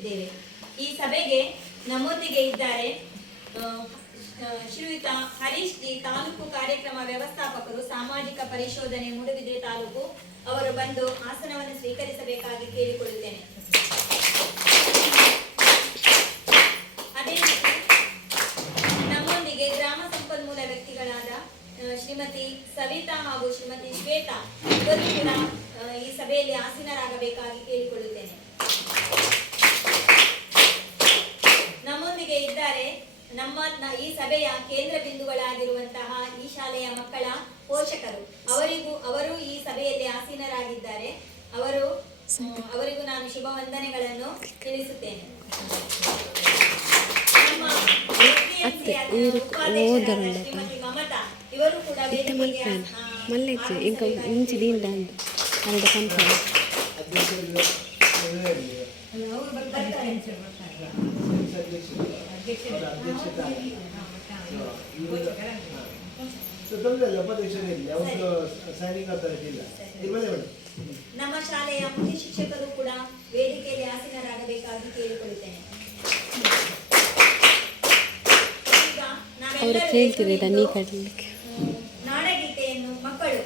ನಡೆಸುತ್ತಿದ್ದೇವೆ. ಈ ಸಭೆಗೆ ನಮ್ಮೊಂದಿಗೆ ಇದ್ದಾರೆ ಶ್ರೀಯುತ ಹರೀಶ್ ಜಿ, ತಾಲೂಕು ಕಾರ್ಯಕ್ರಮ ವ್ಯವಸ್ಥಾಪಕರು, ಸಾಮಾಜಿಕ ಪರಿಶೋಧನೆ, ಮೂಡುಬಿದ್ರೆ ತಾಲೂಕು. ಅವರು ಬಂದು ಆಸನವನ್ನು ಸ್ವೀಕರಿಸಬೇಕಾಗಿ ಕೇಳಿಕೊಳ್ಳುತ್ತೇನೆ. ಅದೇ ರೀತಿ ನಮ್ಮೊಂದಿಗೆ ಗ್ರಾಮ ಸಂಪನ್ಮೂಲ ವ್ಯಕ್ತಿಗಳಾದ ಶ್ರೀಮತಿ ಸವಿತಾ ಹಾಗೂ ಶ್ರೀಮತಿ ಶ್ವೇತಾ ಇವರು ಕೂಡ ಈ ಸಭೆಯಲ್ಲಿ ಆಸೀನರಾಗಬೇಕಾಗಿ ಕೇಳಿಕೊಳ್ಳುತ್ತೇನೆ. ನಮ್ಮೊಂದಿಗೆ ಇದ್ದಾರೆ ಈ ಸಭೆಯ ಕೇಂದ್ರ ಬಿಂದುಗಳಾಗಿರುವಂತಹ ಈ ಶಾಲೆಯ ಮಕ್ಕಳ ಪೋಷಕರು. ಅವರು ಈ ಸಭೆಯಲ್ಲಿ ಆಸೀನರಾಗಿದ್ದಾರೆ. ಅವರಿಗೂ ನಾನು ಶುಭ ವಂದನೆಗಳನ್ನು ತಿಳಿಸುತ್ತೇನೆ. ನಮ್ಮ ಶ್ರೀಮತಿ ಮಮತಾ ಇವರು ಕೂಡ ವೇದಿಕೆಗೆ ನಮ್ಮ ಶಾಲೆಯ ಮುಖ್ಯ ಶಿಕ್ಷಕರು ಕೂಡ ವೇದಿಕೆಯಲ್ಲಿ ಆಸೀನರಾಗಬೇಕಾಗಿ ಕೇಳಿಕೊಳ್ಳುತ್ತೇನೆ. ಮಕ್ಕಳು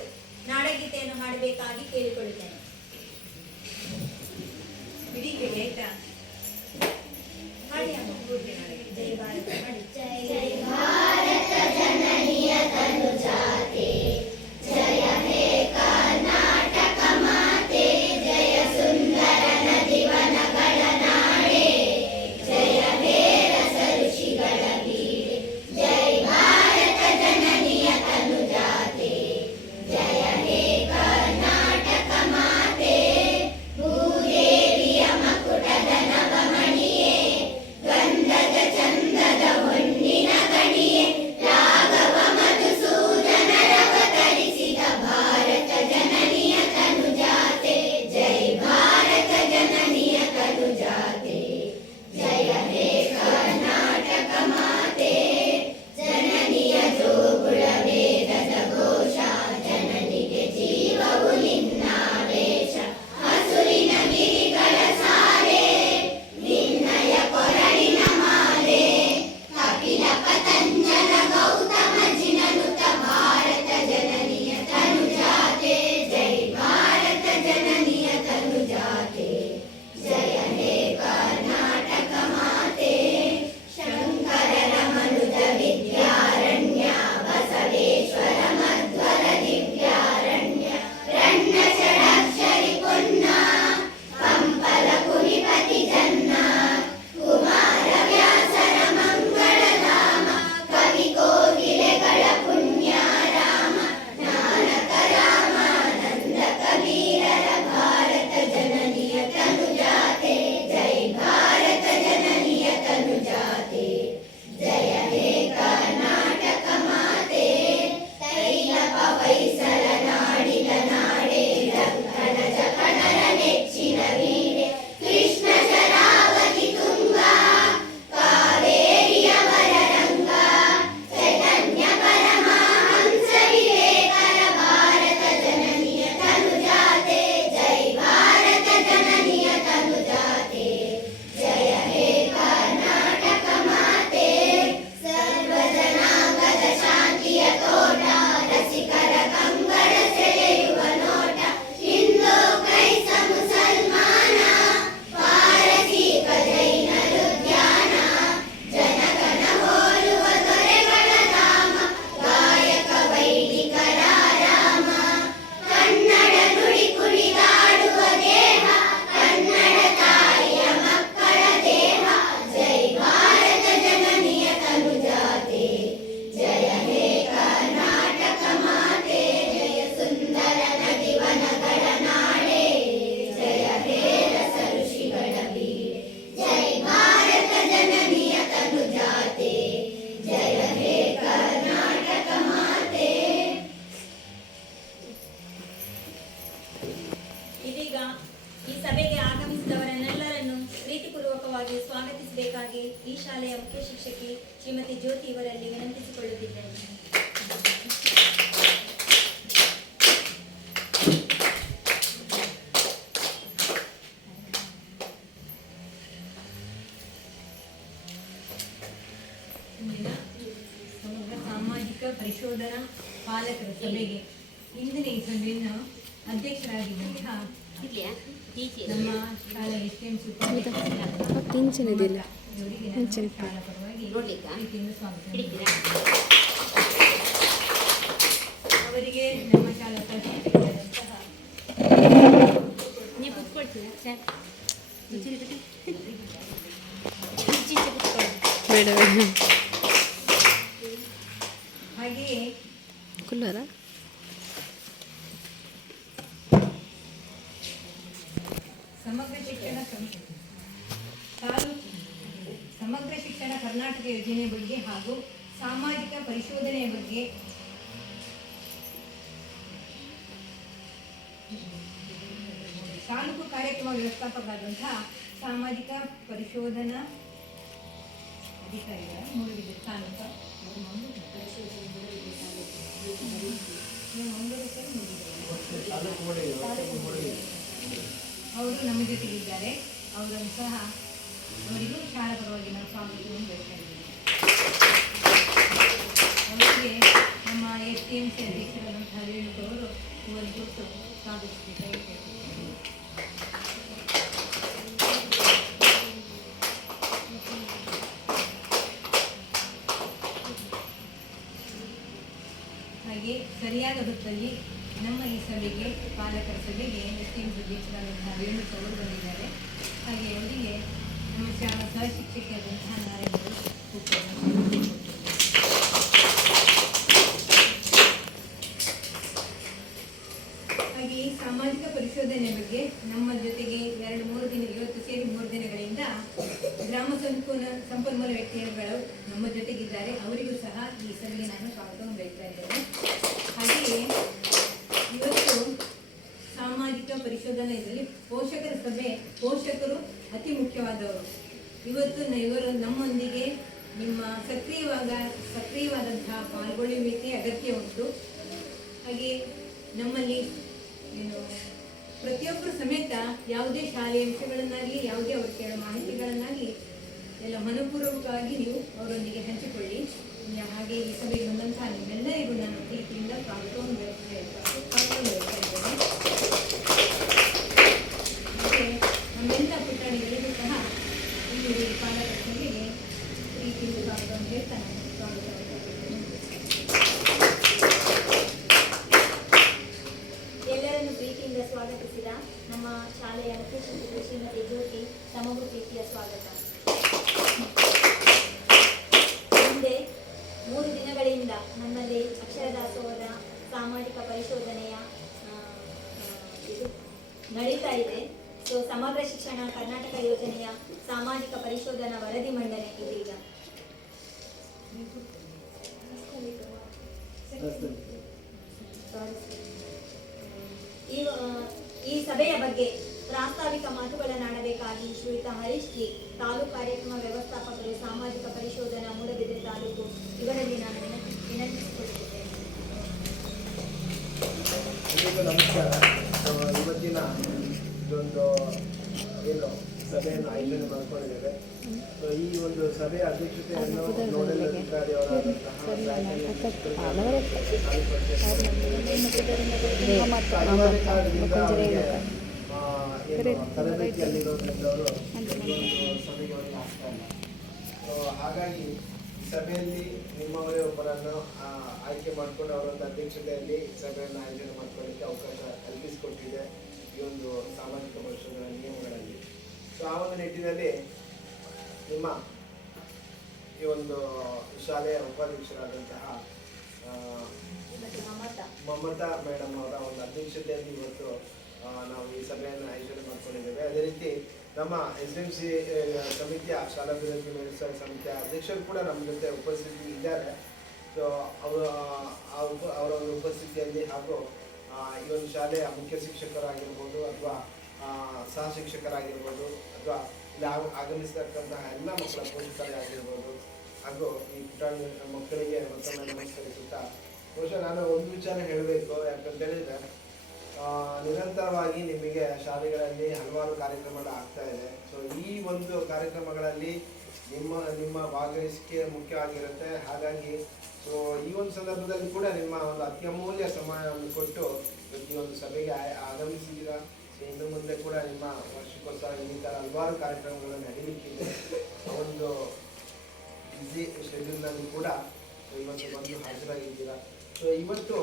ನಾಡಗೀತೆಯನ್ನು ಹಾಡಬೇಕಾಗಿ ಕೇಳಿಕೊಳ್ಳುತ್ತೇನೆ. ಜೈ ಭಾರತ ಜೈ ಭಾರತ ಜನನಿಯ ತನುಜಾತೆ, ಜಯ ಹೇ ಕರ್ನಾಟಕ ಮಾತೆ, ಜಯ ಸುಂದರ ನದಿವನಗಳ ನಾಡೆ, ಜಯ ಹೇ ರಸ ಋಷಿಗಳ ಬೀಡೆ. ಜೈ ಭಾರತ ಜನನಿಯ ತನುಜಾತೆ, ಜಯ ಹೇ ಕರ್ನಾಟಕ ಮಾತೆ, ಭೂದೇವಿಯ ಮಕುಟದ ನವಮಣಿಯೇ, ಗಂಧದ ಚಂದದ ಹೊನ್ನಿನ ಗಣಿಯೇ, ರಾಘವ ಮಧುಸೂದನರವತರಿಸಿದ ಭಾರತ ಜನನಿಯ ತನುಜಾತೆ, ಜೈ ಭಾರತ ಜನನಿಯ ತನುಜಾತೆ, ಜಯ ಹೇ ಕರ್ನಾಟಕ ಮಾತೆ, ಜನನಿಯ ಜೋಗುಳ ವೇದದ ಘೋಷ, ಜನನಿಗೆ ಜೀವವು ನಿನ್ನಾವೇಶ, ಹಸುರಿನ ಗಿರಿಗಳ ಸಾರೆ, ನಿನ್ನಯ ಕೊರಳಿನ ಮಾಲೆ, ಕಪಿಲ ಪತಂಜಲ ಗೌತಮ ಜಿನನುತ ಭಾರತ ಜನನಿಯ ತನುಜಾತೆ, ಜೈ ಭಾರತ ಜನನಿಯ ತನುಜಾತೆ, ಜಯ ಹೇ ಕರ್ನಾಟಕ ಮಾತೆ, ಶಂಕರರ ಮನುಜ ವಿದ್ಯಾರಣ್ಯ, ಬಸವೇಶ್ವರ ಮಧ್ವರ ದಿವ್ಯಾರಣ್ಯ, ರಣ್ಯ ಷಡಕ್ಷರಿ ಪೊನ್ನ, ಪಂಪಲ ಕುನಿಪತಿ ಜನ್ನ, ಕುಮಾರ ವ್ಯಾಸರ ಮಂಗಳಧಾಮ, ಕವಿ ಕೋಗಿಲೆಗಳ ಪುಣ್ಯ ರಾಮ, ನಾನಕ ರಾಮಾನಂದ ಕಬೀರರ ಭಾರತ ಜನನಿಯ ತನುಜಾತೆ, ಜೈ ಭಾರತ ಜನನಿಯ ತನುಜಾತೆ, ಜಯ ಹೇ ಕರ್ನಾಟಕ ಮಾತೆ, ತೈಲಪ ವೈಸಲ ನಾಡಿನ ನಾಡೆ, ರಕ್ತನ ಜಕಣರ ನೆಚ್ಚಿನ ವೀಣೆ, ಕೃಷ್ಣ ಶರಾವತಿ ತುಂಗ, ಕಾವೇರಿಯ ವರರಂಗ, ಚೈತನ್ಯ ಪರಮಹಂಸ ವಿವೇಕರ ಭಾರತ ಜನನಿಯ ತನುಜಾತೆ, ಜೈ ಭಾರತ ಜನನಿಯ ತನುಜಾತೆ, ಜಯ ಹೇ ಕರ್ನಾಟಕ ಮಾತೆ, ಸರ್ವ ಜನಾಂಗದ ಶಾಂತಿಯ ತೋಟ, ರಸಿಕರ ಕಂಗಳ ಸೆಳೆಯುವ ನೋಟ, ಹಿಂದೂ ಕ್ರೈಸ್ತ ಮುಸಲ್ಮಾನ, ಪಾರಸೀಕ ಜೈನರು ಧ್ಯಾನ, ಜನಗಣ ಹೋಲುವ ದೊರೆಗಳ ಧಾಮ, ಗಾಯಕ ವೈದಿಕರ ರಾಮ, ಕನ್ನಡ ನುಡಿ ಕುಣಿದಾಡುವ ದೇಹ, ಕನ್ನಡ ತಾಯಿಯ ಮಕ್ಕಳ ದೇಹ, ಜೈ ಭಾರತ ಜನನಿಯ ತನುಜಾತೆ, ಜಯ ಹೇ ಕರ್ನಾಟಕ ಮಾತೆ, ಜಯ ಸುಂದರ ನದಿವನಗಳ ನಾಡೆ, ಜಯ ಹೇ ರಸ ಋಷಿಗಳ ಬೀಡೆ. ಜೈ ಭಾರತ ಜನನಿಯ ತನುಜಾತೆ, ಜಯ ಹೇ ಕರ್ನಾಟಕ ಮಾತೆ. ಇದೀಗ ಈ ಸಭೆಗೆ ಆಗಮಿಸಿದವರನ್ನೆಲ್ಲರನ್ನು ಪ್ರೀತಿಪೂರ್ವಕವಾಗಿ ಸ್ವಾಗತಿಸಬೇಕಾಗಿ ಈ ಶಾಲೆಯ ಮುಖ್ಯ ಶಿಕ್ಷಕಿ ಶ್ರೀಮತಿ ಜ್ಯೋತಿ ಇವರಲ್ಲಿ ವಿನಂತಿಸಿಕೊಳ್ಳುತ್ತಿದ್ದೇನೆ. ಇಂದಿನ ಸಮಗ್ರ ಸಾಮಾಜಿಕ ಪರಿಶೋಧನಾ ಪಾಲಕರ ಸಭೆಗೆ ಇಂದಿನ ಈ ಸಭೆಯನ್ನು ಅಧ್ಯಕ್ಷರಾಗಿದ್ದಂತಹ ನಮ್ಮ ಶಾಲೆ STM ಇವರಿಗೆ ಶಾಲಾ ಪರವಾಗಿ ಪ್ರೀತಿಯಿಂದ ಸ್ವಾಗತ. ಅವರಿಗೆ ನಮ್ಮ ಶಾಲಾ ಸಹಶಿಕ್ಷಕರಾದಂತಹ ಹಾಗೆಯೇ ಕುಲ್ಲರ ಸಮಗ್ರ ಶಿಕ್ಷಣ ಕರ್ನಾಟಕ ಯೋಜನೆ ಬಗ್ಗೆ ಹಾಗೂ ಸಾಮಾಜಿಕ ಪರಿಶೋಧನೆಯ ಬಗ್ಗೆ ತಾಲೂಕು ಕಾರ್ಯಕ್ರಮ ವ್ಯವಸ್ಥಾಪಕರಾದಂತಹ ಸಾಮಾಜಿಕ ಪರಿಶೋಧನಾ ಅಧಿಕಾರಿಗಳ ಮೂಡಬಿದ್ರೆ ತಾಲೂಕು ಅವರು ನಮ್ಮ ಜೊತೆಗಿದ್ದಾರೆ. ಅವರನ್ನು ಸಹ ಅವರಿಗೂ ಶಾಲಾ ಪರವಾಗಿ ನಾವು ಸ್ವಾಗತವನ್ನು ಬಯಸ್ತಾ ಇದ್ದೀವಿ. ಅವರಿಗೆ ನಮ್ಮ STMC ಅಧ್ಯಕ್ಷರಾದಂತಹ ರೇಣುಕಾ ಅವರು ಇವತ್ತು ಕೊಟ್ಟು ಸ್ವಾಗತಿಸಬೇಕಾಗಿದೆ. ಹಾಗೆ ಸರಿಯಾದ ಹೊತ್ತಲ್ಲಿ ನಮ್ಮ ಈ ಸಭೆಗೆ ಪಾಲಕರ ಸಭೆಗೆ STMC ಅಧ್ಯಕ್ಷರಾದಂತಹ ರೇಣುಕಾ ಅವರು ಬಂದಿದ್ದಾರೆ. ಹಾಗೆ ಅವರಿಗೆ ನಮ್ಮ ಶಾಲಾ ಸಹಶಿಕ್ಷಕಿಯಾದಂತಹ ನಾರಾಯಣ ಹಾಗೆ ಈ ಸಾಮಾಜಿಕ ಪರಿಶೋಧನೆ ಬಗ್ಗೆ ನಮ್ಮ ಜೊತೆಗೆ 2-3 ದಿನ ಇವತ್ತು ಸೇರಿ 3 ದಿನಗಳಿಂದ ಗ್ರಾಮ ಸಂಪನ್ಮೂಲ ವ್ಯಕ್ತಿಗಳು ನಮ್ಮ ಜೊತೆಗಿದ್ದಾರೆ. ಅವರಿಗೂ ಸಹ ಈ ಸಭೆಗೆ ನಾನು ಸ್ವಾಗತವನ್ನು ಬಯಸ್ತಾ ಇದ್ದೇನೆ. ಹಾಗೆಯೇ ಇವತ್ತು ಸಾಮಾಜಿಕ ಪರಿಶೋಧನೆ ಇದರಲ್ಲಿ ಪೋಷಕರ ಸಭೆ, ಪೋಷಕರು ಅತಿ ಮುಖ್ಯವಾದವರು. ಇವರು ನಮ್ಮೊಂದಿಗೆ ನಿಮ್ಮ ಸಕ್ರಿಯವಾದಂತಹ ಪಾಲ್ಗೊಳ್ಳುವಿಕೆ ಅಗತ್ಯ ಉಂಟು. ಹಾಗೆ ನಮ್ಮಲ್ಲಿ ಪ್ರತಿಯೊಬ್ಬರು ಸಮೇತ ಯಾವುದೇ ಶಾಲೆಯ ವಿಷಯಗಳನ್ನಾಗಲಿ ಯಾವುದೇ ಅವರು ಕೇಳೋ ಮಾಹಿತಿಗಳನ್ನಾಗಲಿ ಎಲ್ಲ ಮನಪೂರ್ವಕವಾಗಿ ನೀವು ಅವರೊಂದಿಗೆ ಹಂಚಿಕೊಳ್ಳಿ. ಹಾಗೆ ಈ ಸಭೆಗೆ ಬಂದಂತಹ ನಿಮ್ಮೆಲ್ಲರಿಗೂ ನಾನು ಪ್ರೀತಿಯಿಂದ ಸ್ವಾಗತವನ್ನು ಬಯಸ್ತಾ ಇದ್ದೇನೆ. ಹಾಗೆ ನಮ್ಮೆಲ್ಲ ಪುಟಾಣಿಗಳಿಗೂ ಸಹ ಈ ಪಾಲಕರ ಸಭೆಗೆ ಪ್ರೀತಿಯಿಂದ ಸ್ವಾಗತವನ್ನು ಹೇಳ್ತಾನೆ. ಎಲ್ಲರನ್ನು ಪ್ರೀತಿಯಿಂದ ಸ್ವಾಗತಿಸಿದ ನಮ್ಮ ಶಾಲೆಯ ಮುಖ್ಯ ಶಿಕ್ಷಕಿ ಶ್ರೀಮತಿ ಜ್ಯೋತಿ, ತಮಗೂ ಪ್ರೀತಿಯ ಸ್ವಾಗತ. ಮುಂದೆ 3 ದಿನಗಳಿಂದ ನಮ್ಮಲ್ಲಿ ಅಕ್ಷರದಾಸೋಹದ ಸಾಮಾಜಿಕ ಪರಿಶೋಧನೆಯ ಇದು ನಡೀತಾ ಇದೆ. ಸೊ ಸಮಗ್ರ ಶಿಕ್ಷಣ ಕರ್ನಾಟಕ ಯೋಜನೆಯ ಸಾಮಾಜಿಕ ಪರಿಶೋಧನಾ ವರದಿ ಮಂಡನೆ ಇದೀಗ. ಈ ಸಭೆಯ ಬಗ್ಗೆ ಪ್ರಾಸ್ತಾವಿಕ ಮಾತುಗಳನ್ನಾಡಬೇಕಾಗಿ ಶ್ರೀಯುತ ಹರೀಶ್ ಜಿ, ತಾಲೂಕು ಕಾರ್ಯಕ್ರಮ ವ್ಯವಸ್ಥಾಪಕರು, ಸಾಮಾಜಿಕ ಪರಿಶೋಧನಾ ಮೂಡಬಿದ್ರೆ ತಾಲೂಕು, ಇವರಲ್ಲಿ ನಾನು ವಿನಂತಿಸಿಕೊಳ್ಳುತ್ತಿದ್ದೇನೆ. ನಮಸ್ಕಾರ. ಇವತ್ತಿನ ಇದೊಂದು ಏನು ಸಭೆಯನ್ನು ಆಯೋಜನೆ ಮಾಡಿಕೊಂಡಿದ್ದೇವೆ. ಈ ಒಂದು ಸಭೆಯ ಅಧ್ಯಕ್ಷತೆಯನ್ನು ನೋಡಲ್ ಅಧಿಕಾರಿಯವರಾದಂತಹ ತರಬೇತಿಯಲ್ಲಿರೋದ್ರಿಂದ ಅವರು ಸಭೆಗೆ ಆಗ್ತಾ ಇಲ್ಲ. ಹಾಗಾಗಿ ಈ ಸಭೆಯಲ್ಲಿ ನಿಮ್ಮವರೇ ಒಬ್ಬರನ್ನು ಆಯ್ಕೆ ಮಾಡಿಕೊಂಡು ಅವರೊಂದು ಅಧ್ಯಕ್ಷತೆಯಲ್ಲಿ ಸಭೆಯನ್ನು ಆಯೋಜನೆ ಮಾಡ್ಕೊಳ್ಳಿಕ್ಕೆ ಅವಕಾಶ ಕಲ್ಪಿಸಿಕೊಟ್ಟಿದೆ ಈ ಒಂದು ಸಾಮಾಜಿಕ ಪರಿಶೋಧನಾ ನಿಯಮಗಳಲ್ಲಿ. ಸೊ ಆ ಒಂದು ನಿಟ್ಟಿನಲ್ಲಿ ನಿಮ್ಮ ಈ ಒಂದು ಶಾಲೆಯ ಉಪಾಧ್ಯಕ್ಷರಾದಂತಹ ಮಮತಾ ಮೇಡಮ್ ಅವರ ಒಂದು ಅಧ್ಯಕ್ಷತೆಯಲ್ಲಿ ಇವತ್ತು ನಾವು ಈ ಸಭೆಯನ್ನು ಆಯೋಜನೆ ಮಾಡ್ಕೊಂಡಿದ್ದೇವೆ. ಅದೇ ರೀತಿ ನಮ್ಮ SMC ಸಮಿತಿಯ ಶಾಲಾಭಿವೃದ್ಧಿ ವ್ಯವಸಾಯ ಸಮಿತಿಯ ಅಧ್ಯಕ್ಷರು ಕೂಡ ನಮ್ಮ ಜೊತೆ ಉಪಸ್ಥಿತಿ ಇದ್ದಾರೆ. ಸೊ ಅವರ ಒಂದು ಉಪಸ್ಥಿತಿಯಲ್ಲಿ ಹಾಗೂ ಈ ಒಂದು ಶಾಲೆಯ ಮುಖ್ಯ ಶಿಕ್ಷಕರಾಗಿರ್ಬೋದು ಅಥವಾ ಸಹ ಶಿಕ್ಷಕರಾಗಿರ್ಬೋದು ಅಥವಾ ಇಲ್ಲಿ ಆಗಮಿಸತಕ್ಕಂತಹ ಎಲ್ಲ ಮಕ್ಕಳ ಪೋಷಕರಾಗಿರ್ಬೋದು ಹಾಗೂ ಈ ಪುಟಾಣಿ ಮಕ್ಕಳಿಗೆ ಮತ್ತೊಮ್ಮೆ ನಮಸ್ಕರಿಸುತ್ತಾ ಬಹುಶಃ ನಾನು ಒಂದು ವಿಚಾರ ಹೇಳಬೇಕು. ಯಾಕಂತ ಹೇಳಿದರೆ ನಿರಂತರವಾಗಿ ನಿಮಗೆ ಶಾಲೆಗಳಲ್ಲಿ ಹಲವಾರು ಕಾರ್ಯಕ್ರಮಗಳು ಆಗ್ತಾ ಇದೆ. ಸೊ ಈ ಒಂದು ಕಾರ್ಯಕ್ರಮಗಳಲ್ಲಿ ನಿಮ್ಮ ಭಾಗವಹಿಸಿಕೆ ಮುಖ್ಯವಾಗಿರುತ್ತೆ. ಹಾಗಾಗಿ ಸೊ ಈ ಒಂದು ಸಂದರ್ಭದಲ್ಲಿ ಕೂಡ ನಿಮ್ಮ ಒಂದು ಅತ್ಯಮೂಲ್ಯ ಸಮಯವನ್ನು ಕೊಟ್ಟು ಈ ಒಂದು ಸಭೆಗೆ ಆಗಮಿಸಿದ್ದೀರಾ. ಸೊ ಇನ್ನು ಮುಂದೆ ಕೂಡ ನಿಮ್ಮ ವಾರ್ಷಿಕೋತ್ಸವ ಈ ಥರ ಹಲವಾರು ಕಾರ್ಯಕ್ರಮಗಳು ನಡೀಲಿಕ್ಕಿದೆ. ಒಂದು ಬ್ಯುಸಿ ಶೆಡ್ಯೂಲ್ನಲ್ಲಿ ಕೂಡ ಇವತ್ತು ಬಂದು ಹಾಜರಾಗಿದ್ದೀರಾ. ಸೊ ಇವತ್ತು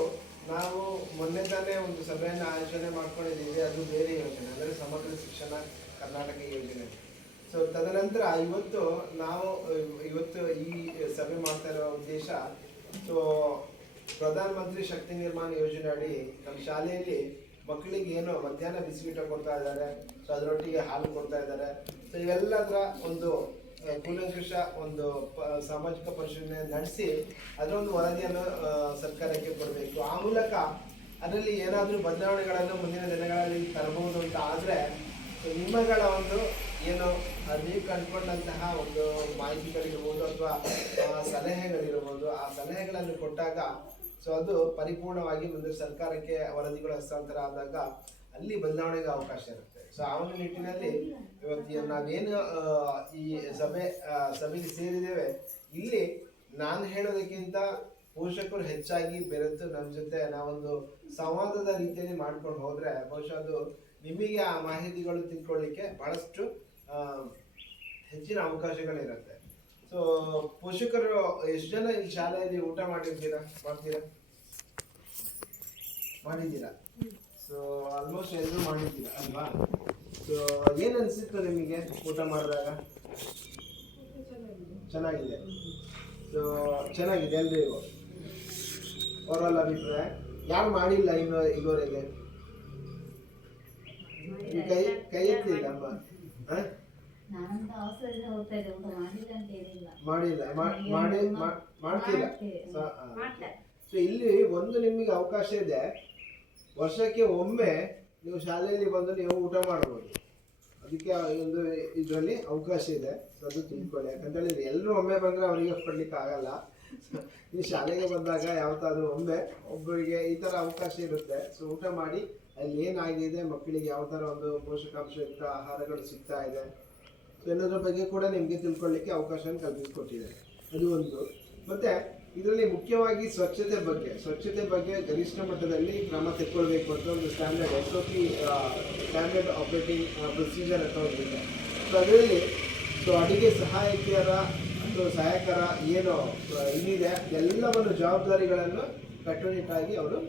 ನಾವು ಮೊನ್ನೆ ತಾನೇ ಒಂದು ಸಭೆಯನ್ನು ಆಯೋಜನೆ ಮಾಡ್ಕೊಂಡಿದ್ದೀವಿ. ಅದು ಬೇರೆ ಯೋಜನೆ, ಅಂದರೆ ಸಮಗ್ರ ಶಿಕ್ಷಣ ಕರ್ನಾಟಕ ಯೋಜನೆ. ಸೊ ತದನಂತರ ಇವತ್ತು ಈ ಸಭೆ ಮಾಡ್ತಾ ಇರೋ ಉದ್ದೇಶ, ಸೊ ಪ್ರಧಾನ ಮಂತ್ರಿ ಶಕ್ತಿ ನಿರ್ಮಾಣ ಯೋಜನೆ ಅಡಿ ನಮ್ಮ ಶಾಲೆಯಲ್ಲಿ ಮಕ್ಕಳಿಗೆ ಏನು ಮಧ್ಯಾಹ್ನ ಬಿಸಿಯೂಟ ಕೊಡ್ತಾ ಇದ್ದಾರೆ. ಸೊ ಅದರೊಟ್ಟಿಗೆ ಹಾಲು ಕೊಡ್ತಾ ಇದ್ದಾರೆ. ಸೊ ಇವೆಲ್ಲದರ ಒಂದು ಕೂಲಂಕಷ ಒಂದು ಸಾಮಾಜಿಕ ಪರಿಶೀಲನೆ ನಡೆಸಿ ಅದರ ಒಂದು ವರದಿಯನ್ನು ಸರ್ಕಾರಕ್ಕೆ ಕೊಡಬೇಕು. ಆ ಮೂಲಕ ಅದರಲ್ಲಿ ಏನಾದರೂ ಬದಲಾವಣೆಗಳನ್ನು ಮುಂದಿನ ದಿನಗಳಲ್ಲಿ ತರಬಹುದು ಅಂತ ಆದರೆ ನಿಮ್ಮಗಳ ಒಂದು ಏನು ನೀವು ಕಂಡುಕೊಂಡಂತಹ ಒಂದು ಮಾಹಿತಿಗಳಿರ್ಬೋದು ಅಥವಾ ಸಲಹೆಗಳಿರ್ಬೋದು, ಆ ಸಲಹೆಗಳನ್ನು ಕೊಟ್ಟಾಗ ಸೊ ಅದು ಪರಿಪೂರ್ಣವಾಗಿ ಮುಂದೆ ಸರ್ಕಾರಕ್ಕೆ ವರದಿಗಳು ಹಸ್ತಾಂತರ ಆದಾಗ ಅಲ್ಲಿ ಬದಲಾವಣೆಗೆ ಅವಕಾಶ ಇರುತ್ತೆ. ಸೊ ಆ ಒಂದು ನಿಟ್ಟಿನಲ್ಲಿ ಇವತ್ತು ನಾವೇನು ಈ ಸಭೆಗೆ ಸೇರಿದ್ದೇವೆ, ಇಲ್ಲಿ ನಾನು ಹೇಳೋದಕ್ಕಿಂತ ಪೋಷಕರು ಹೆಚ್ಚಾಗಿ ಬೆರೆತು ನಮ್ಮ ಜೊತೆ ನಾವೊಂದು ಸಂವಾದದ ರೀತಿಯಲ್ಲಿ ಮಾಡ್ಕೊಂಡು ಹೋದ್ರೆ ಬಹುಶಃ ಅದು ನಿಮಗೆ ಆ ಮಾಹಿತಿಗಳು ತಿಳ್ಕೊಳ್ಳಿಕ್ಕೆ ಬಹಳಷ್ಟು ಹೆಚ್ಚಿನ ಅವಕಾಶಗಳಿರುತ್ತೆ. ಸೊ ಪೋಷಕರು ಎಷ್ಟು ಜನ ಈ ಶಾಲೆಯಲ್ಲಿ ಊಟ ಮಾಡಿದ್ದೀರಾ? ಮಾಡಿದ್ದೀರಾ? ಸೊ ಆಲ್ಮೋಸ್ಟ್ ಎಲ್ಲರೂ ಮಾಡಿದ್ದೀರಾ ಅಲ್ವಾ? ಸೊ ಏನು ಅನಿಸಿತ್ತು ನಿಮಗೆ ಊಟ ಮಾಡಿದಾಗ? ಚೆನ್ನಾಗಿದೆ. ಸೊ ಚೆನ್ನಾಗಿದೆ ಎಲ್ರಿಗೂ ಓವರಾಲ್ ಅಭಿಪ್ರಾಯ. ಯಾರು ಮಾಡಿಲ್ಲ ಇದುವರೆಗೆ ಕೈ ಎತ್ತಲಿಲ್ಲ ಅಮ್ಮ? ಮಾಡಿಲ್ಲ ಮಾಡ್ತೀರಾ? ಸೊ ಇಲ್ಲಿ ಒಂದು ನಿಮಗೆ ಅವಕಾಶ ಇದೆ. ವರ್ಷಕ್ಕೆ ಒಮ್ಮೆ ನೀವು ಶಾಲೆಯಲ್ಲಿ ಬಂದು ನೀವು ಊಟ ಮಾಡ್ಬೋದು. ಅದಕ್ಕೆ ಒಂದು ಇದರಲ್ಲಿ ಅವಕಾಶ ಇದೆ. ಸೊ ಅದು ತಿಳ್ಕೊಳ್ಳಿ. ಯಾಕಂತೇಳಿದ್ರೆ ಎಲ್ಲರೂ ಒಮ್ಮೆ ಬಂದರೆ ಅವರಿಗೆ ಕೊಡ್ಲಿಕ್ಕೆ ಆಗಲ್ಲ. ನೀವು ಶಾಲೆಗೆ ಬಂದಾಗ ಯಾವತ್ತಾದ್ರೂ ಒಮ್ಮೆ ಒಬ್ಬರಿಗೆ ಈ ಥರ ಅವಕಾಶ ಇರುತ್ತೆ. ಸೊ ಊಟ ಮಾಡಿ ಅಲ್ಲಿ ಏನಾಗಿದೆ, ಮಕ್ಕಳಿಗೆ ಯಾವ ಥರ ಒಂದು ಪೋಷಕಾಂಶಯುಕ್ತ ಆಹಾರಗಳು ಸಿಗ್ತಾ ಇದೆ, ಸೊ ಎಲ್ಲದರ ಬಗ್ಗೆ ಕೂಡ ನಿಮಗೆ ತಿಳ್ಕೊಳ್ಳಿಕ್ಕೆ ಅವಕಾಶ ಕಲ್ಪಿಸಿಕೊಟ್ಟಿದೆ. ಅದು ಒಂದು. ಮತ್ತು ಇದರಲ್ಲಿ ಮುಖ್ಯವಾಗಿ ಸ್ವಚ್ಛತೆ ಬಗ್ಗೆ ಗರಿಷ್ಠ ಮಟ್ಟದಲ್ಲಿ ಕ್ರಮ ತೆಕ್ಕೊಳ್ಬೇಕು ಅಂತ ಒಂದು standard SOP standard operating procedure ಅಂತ ಒಂದಿದೆ. ಸೊ ಅದರಲ್ಲಿ ಸೊ ಅಡಿಗೆ ಸಹಾಯಕಿಯರ ಅಥವಾ ಸಹಾಯಕರ ಏನು ಇದಿದೆ ಎಲ್ಲವನ್ನು ಜವಾಬ್ದಾರಿಗಳನ್ನು ಕಟ್ಟುನಿಟ್ಟಾಗಿ ಅವರು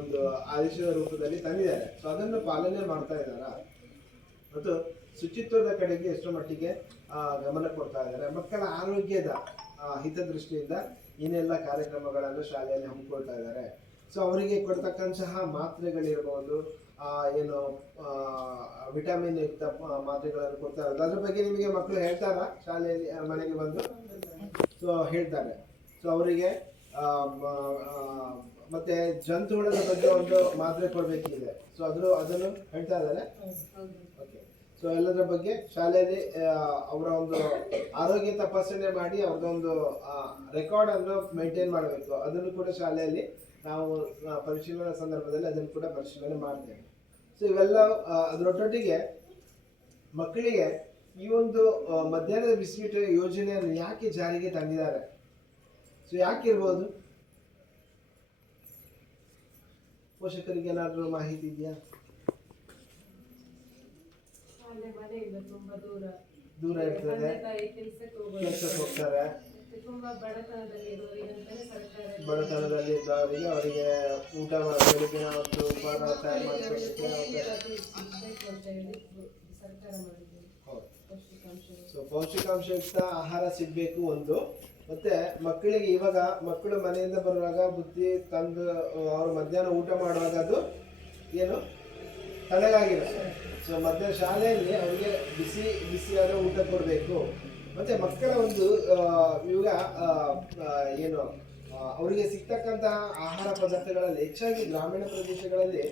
ಒಂದು ಆದೇಶದ ರೂಪದಲ್ಲಿ ತಂದಿದ್ದಾರೆ. ಸೊ ಅದನ್ನು ಪಾಲನೆ ಮಾಡ್ತಾ ಇದ್ದಾರಾ ಮತ್ತು ಶುಚಿತ್ವದ ಕಡೆಗೆ ಎಷ್ಟರ ಮಟ್ಟಿಗೆ ಗಮನ ಕೊಡ್ತಾ ಇದ್ದಾರೆ. ಮಕ್ಕಳ ಆರೋಗ್ಯದ ಹಿತದೃಷ್ಟಿಯಿಂದ ಏನೆಲ್ಲ ಕಾರ್ಯಕ್ರಮಗಳನ್ನು ಶಾಲೆಯಲ್ಲಿ ಹಮ್ಮಿಕೊಳ್ತಾ ಇದ್ದಾರೆ. ಸೊ ಅವರಿಗೆ ಕೊಡ್ತಕ್ಕಂತಹ ಮಾತ್ರೆಗಳಿರ್ಬೋದು, ಏನು ವಿಟಮಿನ್ ಯುಕ್ತ ಮಾತ್ರೆಗಳನ್ನು ಕೊಡ್ತಾ ಇರೋದು, ಅದ್ರ ಬಗ್ಗೆ ನಿಮಗೆ ಮಕ್ಕಳು ಹೇಳ್ತಾರಾ? ಶಾಲೆಯಲ್ಲಿ ಮನೆಗೆ ಬಂದು ಸೊ ಹೇಳ್ತಾರೆ. ಸೊ ಅವರಿಗೆ ಮತ್ತೆ ಜಂತುಹುಳದ ಬಗ್ಗೆ ಒಂದು ಮಾತ್ರೆ ಕೊಡಬೇಕಿದೆ. ಸೊ ಅದನ್ನು ಹೇಳ್ತಾ ಇದ್ದಾರೆ. ಓಕೆ. ಸೊ ಎಲ್ಲದರ ಬಗ್ಗೆ ಶಾಲೆಯಲ್ಲಿ ಅವರ ಒಂದು ಆರೋಗ್ಯ ತಪಾಸಣೆ ಮಾಡಿ ಅವ್ರದ್ದೊಂದು ರೆಕಾರ್ಡನ್ನು ಮೇಂಟೈನ್ ಮಾಡಬೇಕು. ಅದನ್ನು ಕೂಡ ಶಾಲೆಯಲ್ಲಿ ನಾವು ಪರಿಶೀಲನಾ ಸಂದರ್ಭದಲ್ಲಿ ಅದನ್ನು ಕೂಡ ಪರಿಶೀಲನೆ ಮಾಡ್ತೇವೆ. ಸೊ ಇವೆಲ್ಲ ಅದರೊಟ್ಟೊಟ್ಟಿಗೆ ಮಕ್ಕಳಿಗೆ ಈ ಒಂದು ಮಧ್ಯಾಹ್ನದ ಬಿಸಿಯೂಟ ಯೋಜನೆಯನ್ನು ಯಾಕೆ ಜಾರಿಗೆ ತಂದಿದ್ದಾರೆ? ಸೊ ಯಾಕಿರ್ಬೋದು? ಪೋಷಕರಿಗೆ ಏನಾದರೂ ಮಾಹಿತಿ ಇದೆಯಾ? ದೂರ ಇರ್ತದೆ, ಕೆಲಸಕ್ಕೆ ಹೋಗ್ತಾರೆ, ಬಡತನದಲ್ಲಿ ಇದ್ದವರಿಗೆ ಅವರಿಗೆ ಊಟ ಬೆಳಗಿನ ಹೊತ್ತು ಉಪಹಾರ ತಯಾರು ಮಾಡಿಕೊಡಲಿಕ್ಕೆ ಸೊ ಪೌಷ್ಟಿಕಾಂಶಯುಕ್ತ ಆಹಾರ ಸಿಗಬೇಕು ಒಂದು. ಮತ್ತೆ ಮಕ್ಕಳಿಗೆ ಇವಾಗ ಮಕ್ಕಳು ಮನೆಯಿಂದ ಬರುವಾಗ ಬುದ್ಧಿ ತಂದು ಅವರು ಮಧ್ಯಾಹ್ನ ಊಟ ಮಾಡುವಾಗ ಅದು ಏನು ತಣ್ಣಗಾಗಿರುತ್ತೆ. ಸೊ ಮಧ್ಯಾಹ್ನ ಶಾಲೆಯಲ್ಲಿ ಅವರಿಗೆ ಬಿಸಿಯಾದ ಊಟ ಕೊಡಬೇಕು. ಮತ್ತೆ ಮಕ್ಕಳ ಒಂದು ಇವಾಗ ಏನು ಅವರಿಗೆ ಸಿಗ್ತಕ್ಕಂತಹ ಆಹಾರ ಪದಾರ್ಥಗಳಲ್ಲಿ ಹೆಚ್ಚಾಗಿ ಗ್ರಾಮೀಣ ಪ್ರದೇಶಗಳಲ್ಲಿ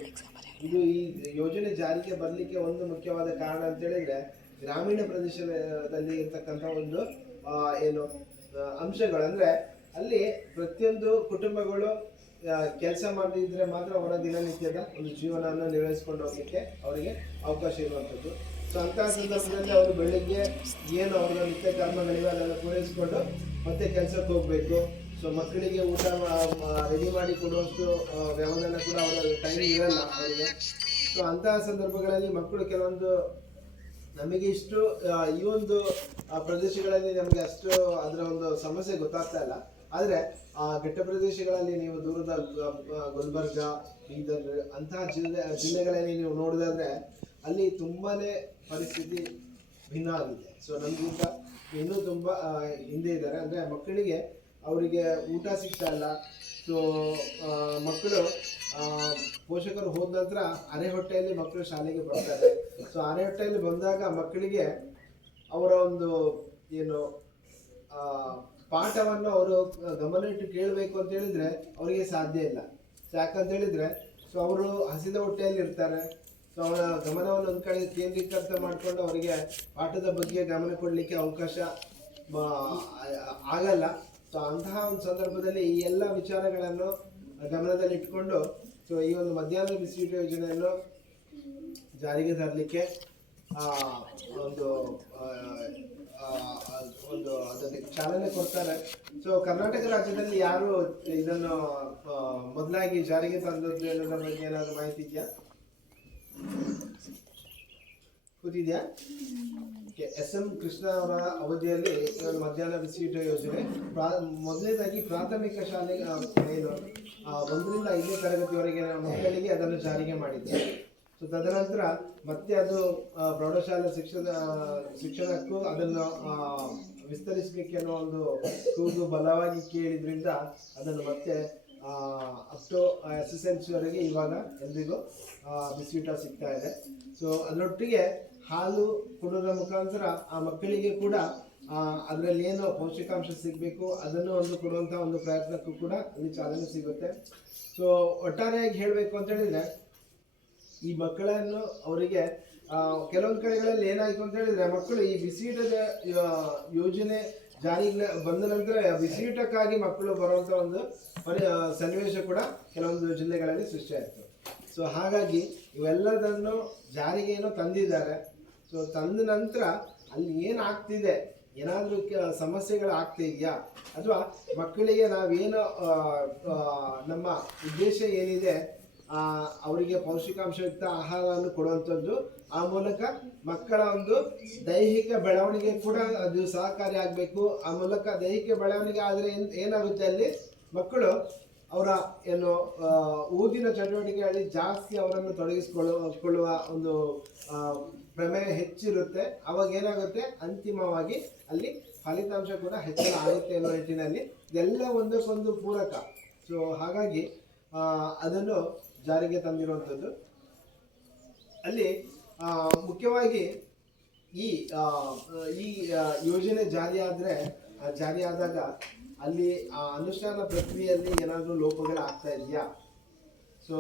ಇದು ಈ ಯೋಜನೆ ಜಾರಿಗೆ ಬರಲಿಕ್ಕೆ ಒಂದು ಮುಖ್ಯವಾದ ಕಾರಣ ಅಂತ ಹೇಳಿದ್ರೆ ಗ್ರಾಮೀಣ ಪ್ರದೇಶದಲ್ಲಿ ಇರ್ತಕ್ಕಂಥ ಒಂದು ಏನು ಅಂಶಗಳು. ಅಂದರೆ ಅಲ್ಲಿ ಪ್ರತಿಯೊಂದು ಕುಟುಂಬಗಳು ಕೆಲಸ ಮಾಡದಿದ್ರೆ ಮಾತ್ರ ಅವರ ದಿನನಿತ್ಯದ ಒಂದು ಜೀವನವನ್ನು ನಿರ್ವಹಿಸ್ಕೊಂಡು ಹೋಗ್ಲಿಕ್ಕೆ ಅವರಿಗೆ ಅವಕಾಶ ಇರುವಂಥದ್ದು. ಸೊ ಅಂತಹ ಸಂದರ್ಭದಲ್ಲಿ ಅವರು ಬೆಳಿಗ್ಗೆ ಏನು ಅವರ ನಿತ್ಯ ಕರ್ಮಗಳಿವೆ ಅದನ್ನು ಪೂರೈಸಿಕೊಂಡು ಮತ್ತೆ ಕೆಲಸಕ್ಕೆ ಹೋಗಬೇಕು. ಸೊ ಮಕ್ಕಳಿಗೆ ಊಟ ರೆಡಿ ಮಾಡಿ ಕೊಡುವಷ್ಟು ವ್ಯವಧಾನ ಕೂಡ ಅವರ ಟೈಮ್ ಇರಲ್ಲ ಅವರಿಗೆ. ಸೊ ಅಂತಹ ಸಂದರ್ಭಗಳಲ್ಲಿ ಮಕ್ಕಳು ಕೆಲವೊಂದು ನಮಗೆ ಇಷ್ಟು ಈ ಒಂದು ಪ್ರದೇಶಗಳಲ್ಲಿ ನಮಗೆ ಅಷ್ಟು ಅದರ ಒಂದು ಸಮಸ್ಯೆ ಗೊತ್ತಾಗ್ತಾ ಇಲ್ಲ. ಆದರೆ ಆ ಘಟ್ಟ ಪ್ರದೇಶಗಳಲ್ಲಿ ನೀವು ದೂರದ ಗುಲ್ಬರ್ಗ, ಬೀದರ್ ಅಂತಹ ಜಿಲ್ಲೆಗಳಲ್ಲಿ ನೀವು ನೋಡಿದಾದ್ರೆ ಅಲ್ಲಿ ತುಂಬಾನೇ ಪರಿಸ್ಥಿತಿ ಭಿನ್ನ ಆಗಿದೆ. ಸೊ ನಮಗಿಂತ ಇನ್ನೂ ತುಂಬ ಹಿಂದೆ ಇದ್ದಾರೆ. ಅಂದರೆ ಮಕ್ಕಳಿಗೆ ಅವರಿಗೆ ಊಟ ಸಿಗ್ತಾ ಇಲ್ಲ. ಸೊ ಮಕ್ಕಳು ಪೋಷಕರು ಹೋದ ನಂತರ ಅರೆ ಹೊಟ್ಟೆಯಲ್ಲಿ ಮಕ್ಕಳು ಶಾಲೆಗೆ ಬರ್ತಾರೆ. ಸೊ ಅರೆ ಹೊಟ್ಟೆಯಲ್ಲಿ ಬಂದಾಗ ಮಕ್ಕಳಿಗೆ ಅವರ ಒಂದು ಏನು ಪಾಠವನ್ನು ಅವರು ಗಮನ ಇಟ್ಟು ಕೇಳಬೇಕು ಅಂತ ಹೇಳಿದ್ರೆ ಅವರಿಗೆ ಸಾಧ್ಯ ಇಲ್ಲ. ಯಾಕಂತ ಹೇಳಿದ್ರೆ ಸೊ ಅವರು ಹಸಿದ ಹೊಟ್ಟೆಯಲ್ಲಿ ಇರ್ತಾರೆ. ಸೊ ಅವರ ಗಮನವನ್ನು ಒಂದು ಕಡೆ ಕೇಂದ್ರೀಕೃತ ಮಾಡಿಕೊಂಡು ಅವರಿಗೆ ಪಾಠದ ಬಗ್ಗೆ ಗಮನ ಕೊಡಲಿಕ್ಕೆ ಅವಕಾಶ ಆಗಲ್ಲ. ಸೊ ಅಂತಹ ಒಂದು ಸಂದರ್ಭದಲ್ಲಿ ಈ ಎಲ್ಲ ವಿಚಾರಗಳನ್ನು ಗಮನದಲ್ಲಿ ಇಟ್ಕೊಂಡು ಸೊ ಈ ಒಂದು ಮಧ್ಯಾಹ್ನ ಬಿಸಿಯೂಟ ಯೋಜನೆಯನ್ನು ಜಾರಿಗೆ ತರಲಿಕ್ಕೆ ಒಂದು ಅದಕ್ಕೆ ಚಾಲನೆ ಕೊಡ್ತಾರೆ. ಸೊ ಕರ್ನಾಟಕ ರಾಜ್ಯದಲ್ಲಿ ಯಾರು ಇದನ್ನು ಮೊದಲಾಗಿ ಜಾರಿಗೆ ತಂದದ್ದು ಅನ್ನೋದ್ರ ಬಗ್ಗೆ ಏನಾದರೂ ಮಾಹಿತಿ ಇದೆಯಾ? ಗೊತ್ತಿದೆಯಾ? SM ಕೃಷ್ಣ ಅವರ ಅವಧಿಯಲ್ಲಿ ಮಧ್ಯಾಹ್ನ ಬಿಸಿಯೂಟ ಯೋಜನೆ ಮೊದಲನೇದಾಗಿ ಪ್ರಾಥಮಿಕ ಶಾಲೆ ಏನು 1ರಿಂದ 5ನೇ ತರಗತಿವರೆಗೆ ಮಕ್ಕಳಿಗೆ ಅದನ್ನು ಜಾರಿಗೆ ಮಾಡಿದ್ದಾರೆ. ಸೊ ತದನಂತರ ಮತ್ತೆ ಅದು ಪ್ರೌಢಶಾಲಾ ಶಿಕ್ಷಣಕ್ಕೂ ಅದನ್ನು ವಿಸ್ತರಿಸಲಿಕ್ಕೆ ಅನ್ನೋ ಒಂದು ಕೂಗು ಬಲವಾಗಿ ಕೇಳಿದ್ರಿಂದ ಅದನ್ನು ಮತ್ತೆ ಅಪ್ ಟು SSLC ವರೆಗೆ ಇವಾಗ ಎಲ್ರಿಗೂ ಬಿಸಿಯೂಟ ಸಿಗ್ತಾ ಇದೆ. ಸೊ ಅದರೊಟ್ಟಿಗೆ ಹಾಲು ಕೊಡೋದ್ರ ಮುಖಾಂತರ ಆ ಮಕ್ಕಳಿಗೆ ಕೂಡ ಅದರಲ್ಲಿ ಏನು ಪೌಷ್ಟಿಕಾಂಶ ಸಿಗಬೇಕು ಅದನ್ನು ಒಂದು ಕೊಡುವಂಥ ಒಂದು ಪ್ರಯತ್ನಕ್ಕೂ ಕೂಡ ಅಲ್ಲಿ ಚಾಲನೆ ಸಿಗುತ್ತೆ. ಸೊ ಒಟ್ಟಾರೆಯಾಗಿ ಹೇಳಬೇಕು ಅಂತ ಹೇಳಿದ್ರೆ ಈ ಮಕ್ಕಳನ್ನು ಅವರಿಗೆ ಕೆಲವೊಂದು ಕಡೆಗಳಲ್ಲಿ ಏನಾಯಿತು ಅಂತ ಹೇಳಿದ್ರೆ ಮಕ್ಕಳು ಈ ಬಿಸಿಯೂಟದ ಯೋಜನೆ ಜಾರಿಗೆ ಬಂದ ನಂತರ ಬಿಸಿಯೂಟಕ್ಕಾಗಿ ಮಕ್ಕಳು ಬರುವಂಥ ಒಂದು ಸನ್ನಿವೇಶ ಕೂಡ ಕೆಲವೊಂದು ಜಿಲ್ಲೆಗಳಲ್ಲಿ ಸೃಷ್ಟಿಯಾಯಿತು. ಸೊ ಹಾಗಾಗಿ ಇವೆಲ್ಲದನ್ನು ಜಾರಿಗೆ ಏನೋ ತಂದಿದ್ದಾರೆ. ಸೊ ತಂದ ನಂತರ ಅಲ್ಲಿ ಏನಾಗ್ತಿದೆ, ಏನಾದರೂ ಸಮಸ್ಯೆಗಳು ಆಗ್ತಿದೆಯಾ, ಅಥವಾ ಮಕ್ಕಳಿಗೆ ನಾವೇನು ನಮ್ಮ ಉದ್ದೇಶ ಏನಿದೆ ಅವರಿಗೆ ಪೌಷ್ಟಿಕಾಂಶಯುಕ್ತ ಆಹಾರವನ್ನು ಕೊಡುವಂಥದ್ದು, ಆ ಮೂಲಕ ಮಕ್ಕಳ ಒಂದು ದೈಹಿಕ ಬೆಳವಣಿಗೆ ಕೂಡ ಅದು ಸಹಕಾರಿ ಆಗಬೇಕು. ಆ ಮೂಲಕ ದೈಹಿಕ ಬೆಳವಣಿಗೆ ಆದರೆ ಏನಾಗುತ್ತೆ, ಅಲ್ಲಿ ಮಕ್ಕಳು ಅವರ ಏನು ಓದಿನ ಚಟುವಟಿಕೆಗಳಲ್ಲಿ ಜಾಸ್ತಿ ಅವರನ್ನು ತೊಡಗಿಸಿಕೊಳ್ಳುವ ಒಂದು ಪ್ರಮೇಯ ಹೆಚ್ಚಿರುತ್ತೆ. ಅವಾಗ ಏನಾಗುತ್ತೆ, ಅಂತಿಮವಾಗಿ ಅಲ್ಲಿ ಫಲಿತಾಂಶ ಕೂಡ ಹೆಚ್ಚಳ ಆಗುತ್ತೆ ಅನ್ನೋ ನಿಟ್ಟಿನಲ್ಲಿ ಎಲ್ಲ ಒಂದಕ್ಕೊಂದು ಪೂರಕ. ಸೊ ಹಾಗಾಗಿ ಅದನ್ನು ಜಾರಿಗೆ ತಂದಿರುವಂಥದ್ದು. ಅಲ್ಲಿ ಮುಖ್ಯವಾಗಿ ಈ ಯೋಜನೆ ಜಾರಿಯಾದಾಗ ಅಲ್ಲಿ ಅನುಷ್ಠಾನ ಪ್ರಕ್ರಿಯೆಯಲ್ಲಿ ಏನಾದರೂ ಲೋಪಗಳು ಆಗ್ತಾ ಇದೆಯಾ? ಸೊ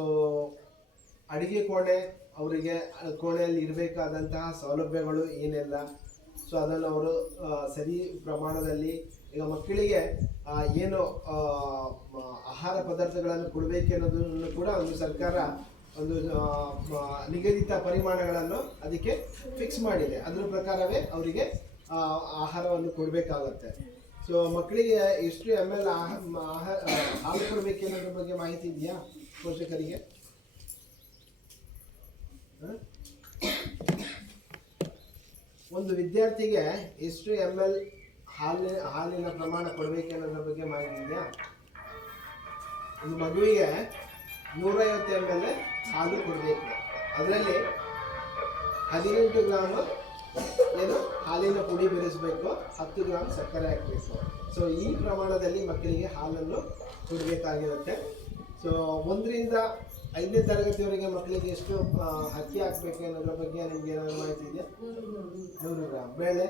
ಅಡಿಗೆ ಕೋಣೆ, ಅವರಿಗೆ ಕೋಣೆಯಲ್ಲಿ ಇರಬೇಕಾದಂತಹ ಸೌಲಭ್ಯಗಳು ಏನೆಲ್ಲ, ಸೊ ಅದನ್ನು ಅವರು ಸರಿ ಪ್ರಮಾಣದಲ್ಲಿ, ಈಗ ಮಕ್ಕಳಿಗೆ ಏನು ಆಹಾರ ಪದಾರ್ಥಗಳನ್ನು ಕೊಡಬೇಕು ಅನ್ನೋದನ್ನು ಕೂಡ ಒಂದು ಸರ್ಕಾರ ಒಂದು ನಿಗದಿತ ಪರಿಮಾಣಗಳನ್ನು ಅದಕ್ಕೆ ಫಿಕ್ಸ್ ಮಾಡಿದೆ. ಅದರ ಪ್ರಕಾರವೇ ಅವರಿಗೆ ಆಹಾರವನ್ನು ಕೊಡಬೇಕಾಗತ್ತೆ. ಸೊ ಮಕ್ಕಳಿಗೆ ಎಷ್ಟು ml ಹಾಲು ಕೊಡಬೇಕು ಅನ್ನೋದ್ರ ಬಗ್ಗೆ ಮಾಹಿತಿ ಇದೆಯಾ ಪೋಷಕರಿಗೆ? ಒಂದು ವಿದ್ಯಾರ್ಥಿಗೆ ಎಷ್ಟು ml ಹಾಲಿನ ಪ್ರಮಾಣ ಕೊಡಬೇಕು ಅನ್ನೋದ್ರ ಬಗ್ಗೆ ಮಾಹಿತಿ ಇದೆಯಾ? ಒಂದು ಮಗುವಿಗೆ 150 ml ಹಾಲು ಕೊಡಬೇಕು. ಅದರಲ್ಲಿ 18 ಗ್ರಾಮ್ ಏನು ಹಾಲಿನ ಪುಡಿ ಬೆರೆಸಬೇಕು, 10 ಗ್ರಾಮ್ ಸಕ್ಕರೆ ಹಾಕಬೇಕು. ಸೊ ಈ ಪ್ರಮಾಣದಲ್ಲಿ ಮಕ್ಕಳಿಗೆ ಹಾಲನ್ನು ಕೊಡಬೇಕಾಗಿರುತ್ತೆ. ಸೊ 1ರಿಂದ 5ನೇ ತರಗತಿವರೆಗೆ ಮಕ್ಕಳಿಗೆ ಎಷ್ಟು ಅಕ್ಕಿ ಹಾಕಬೇಕು ಅನ್ನೋದ್ರ ಬಗ್ಗೆ ನಿಮ್ಗೆ ಏನಾದ್ರು ಮಾಹಿತಿ ಇದೆಯಾ? 100 ಗ್ರಾಮ್. ಬೇಳೆ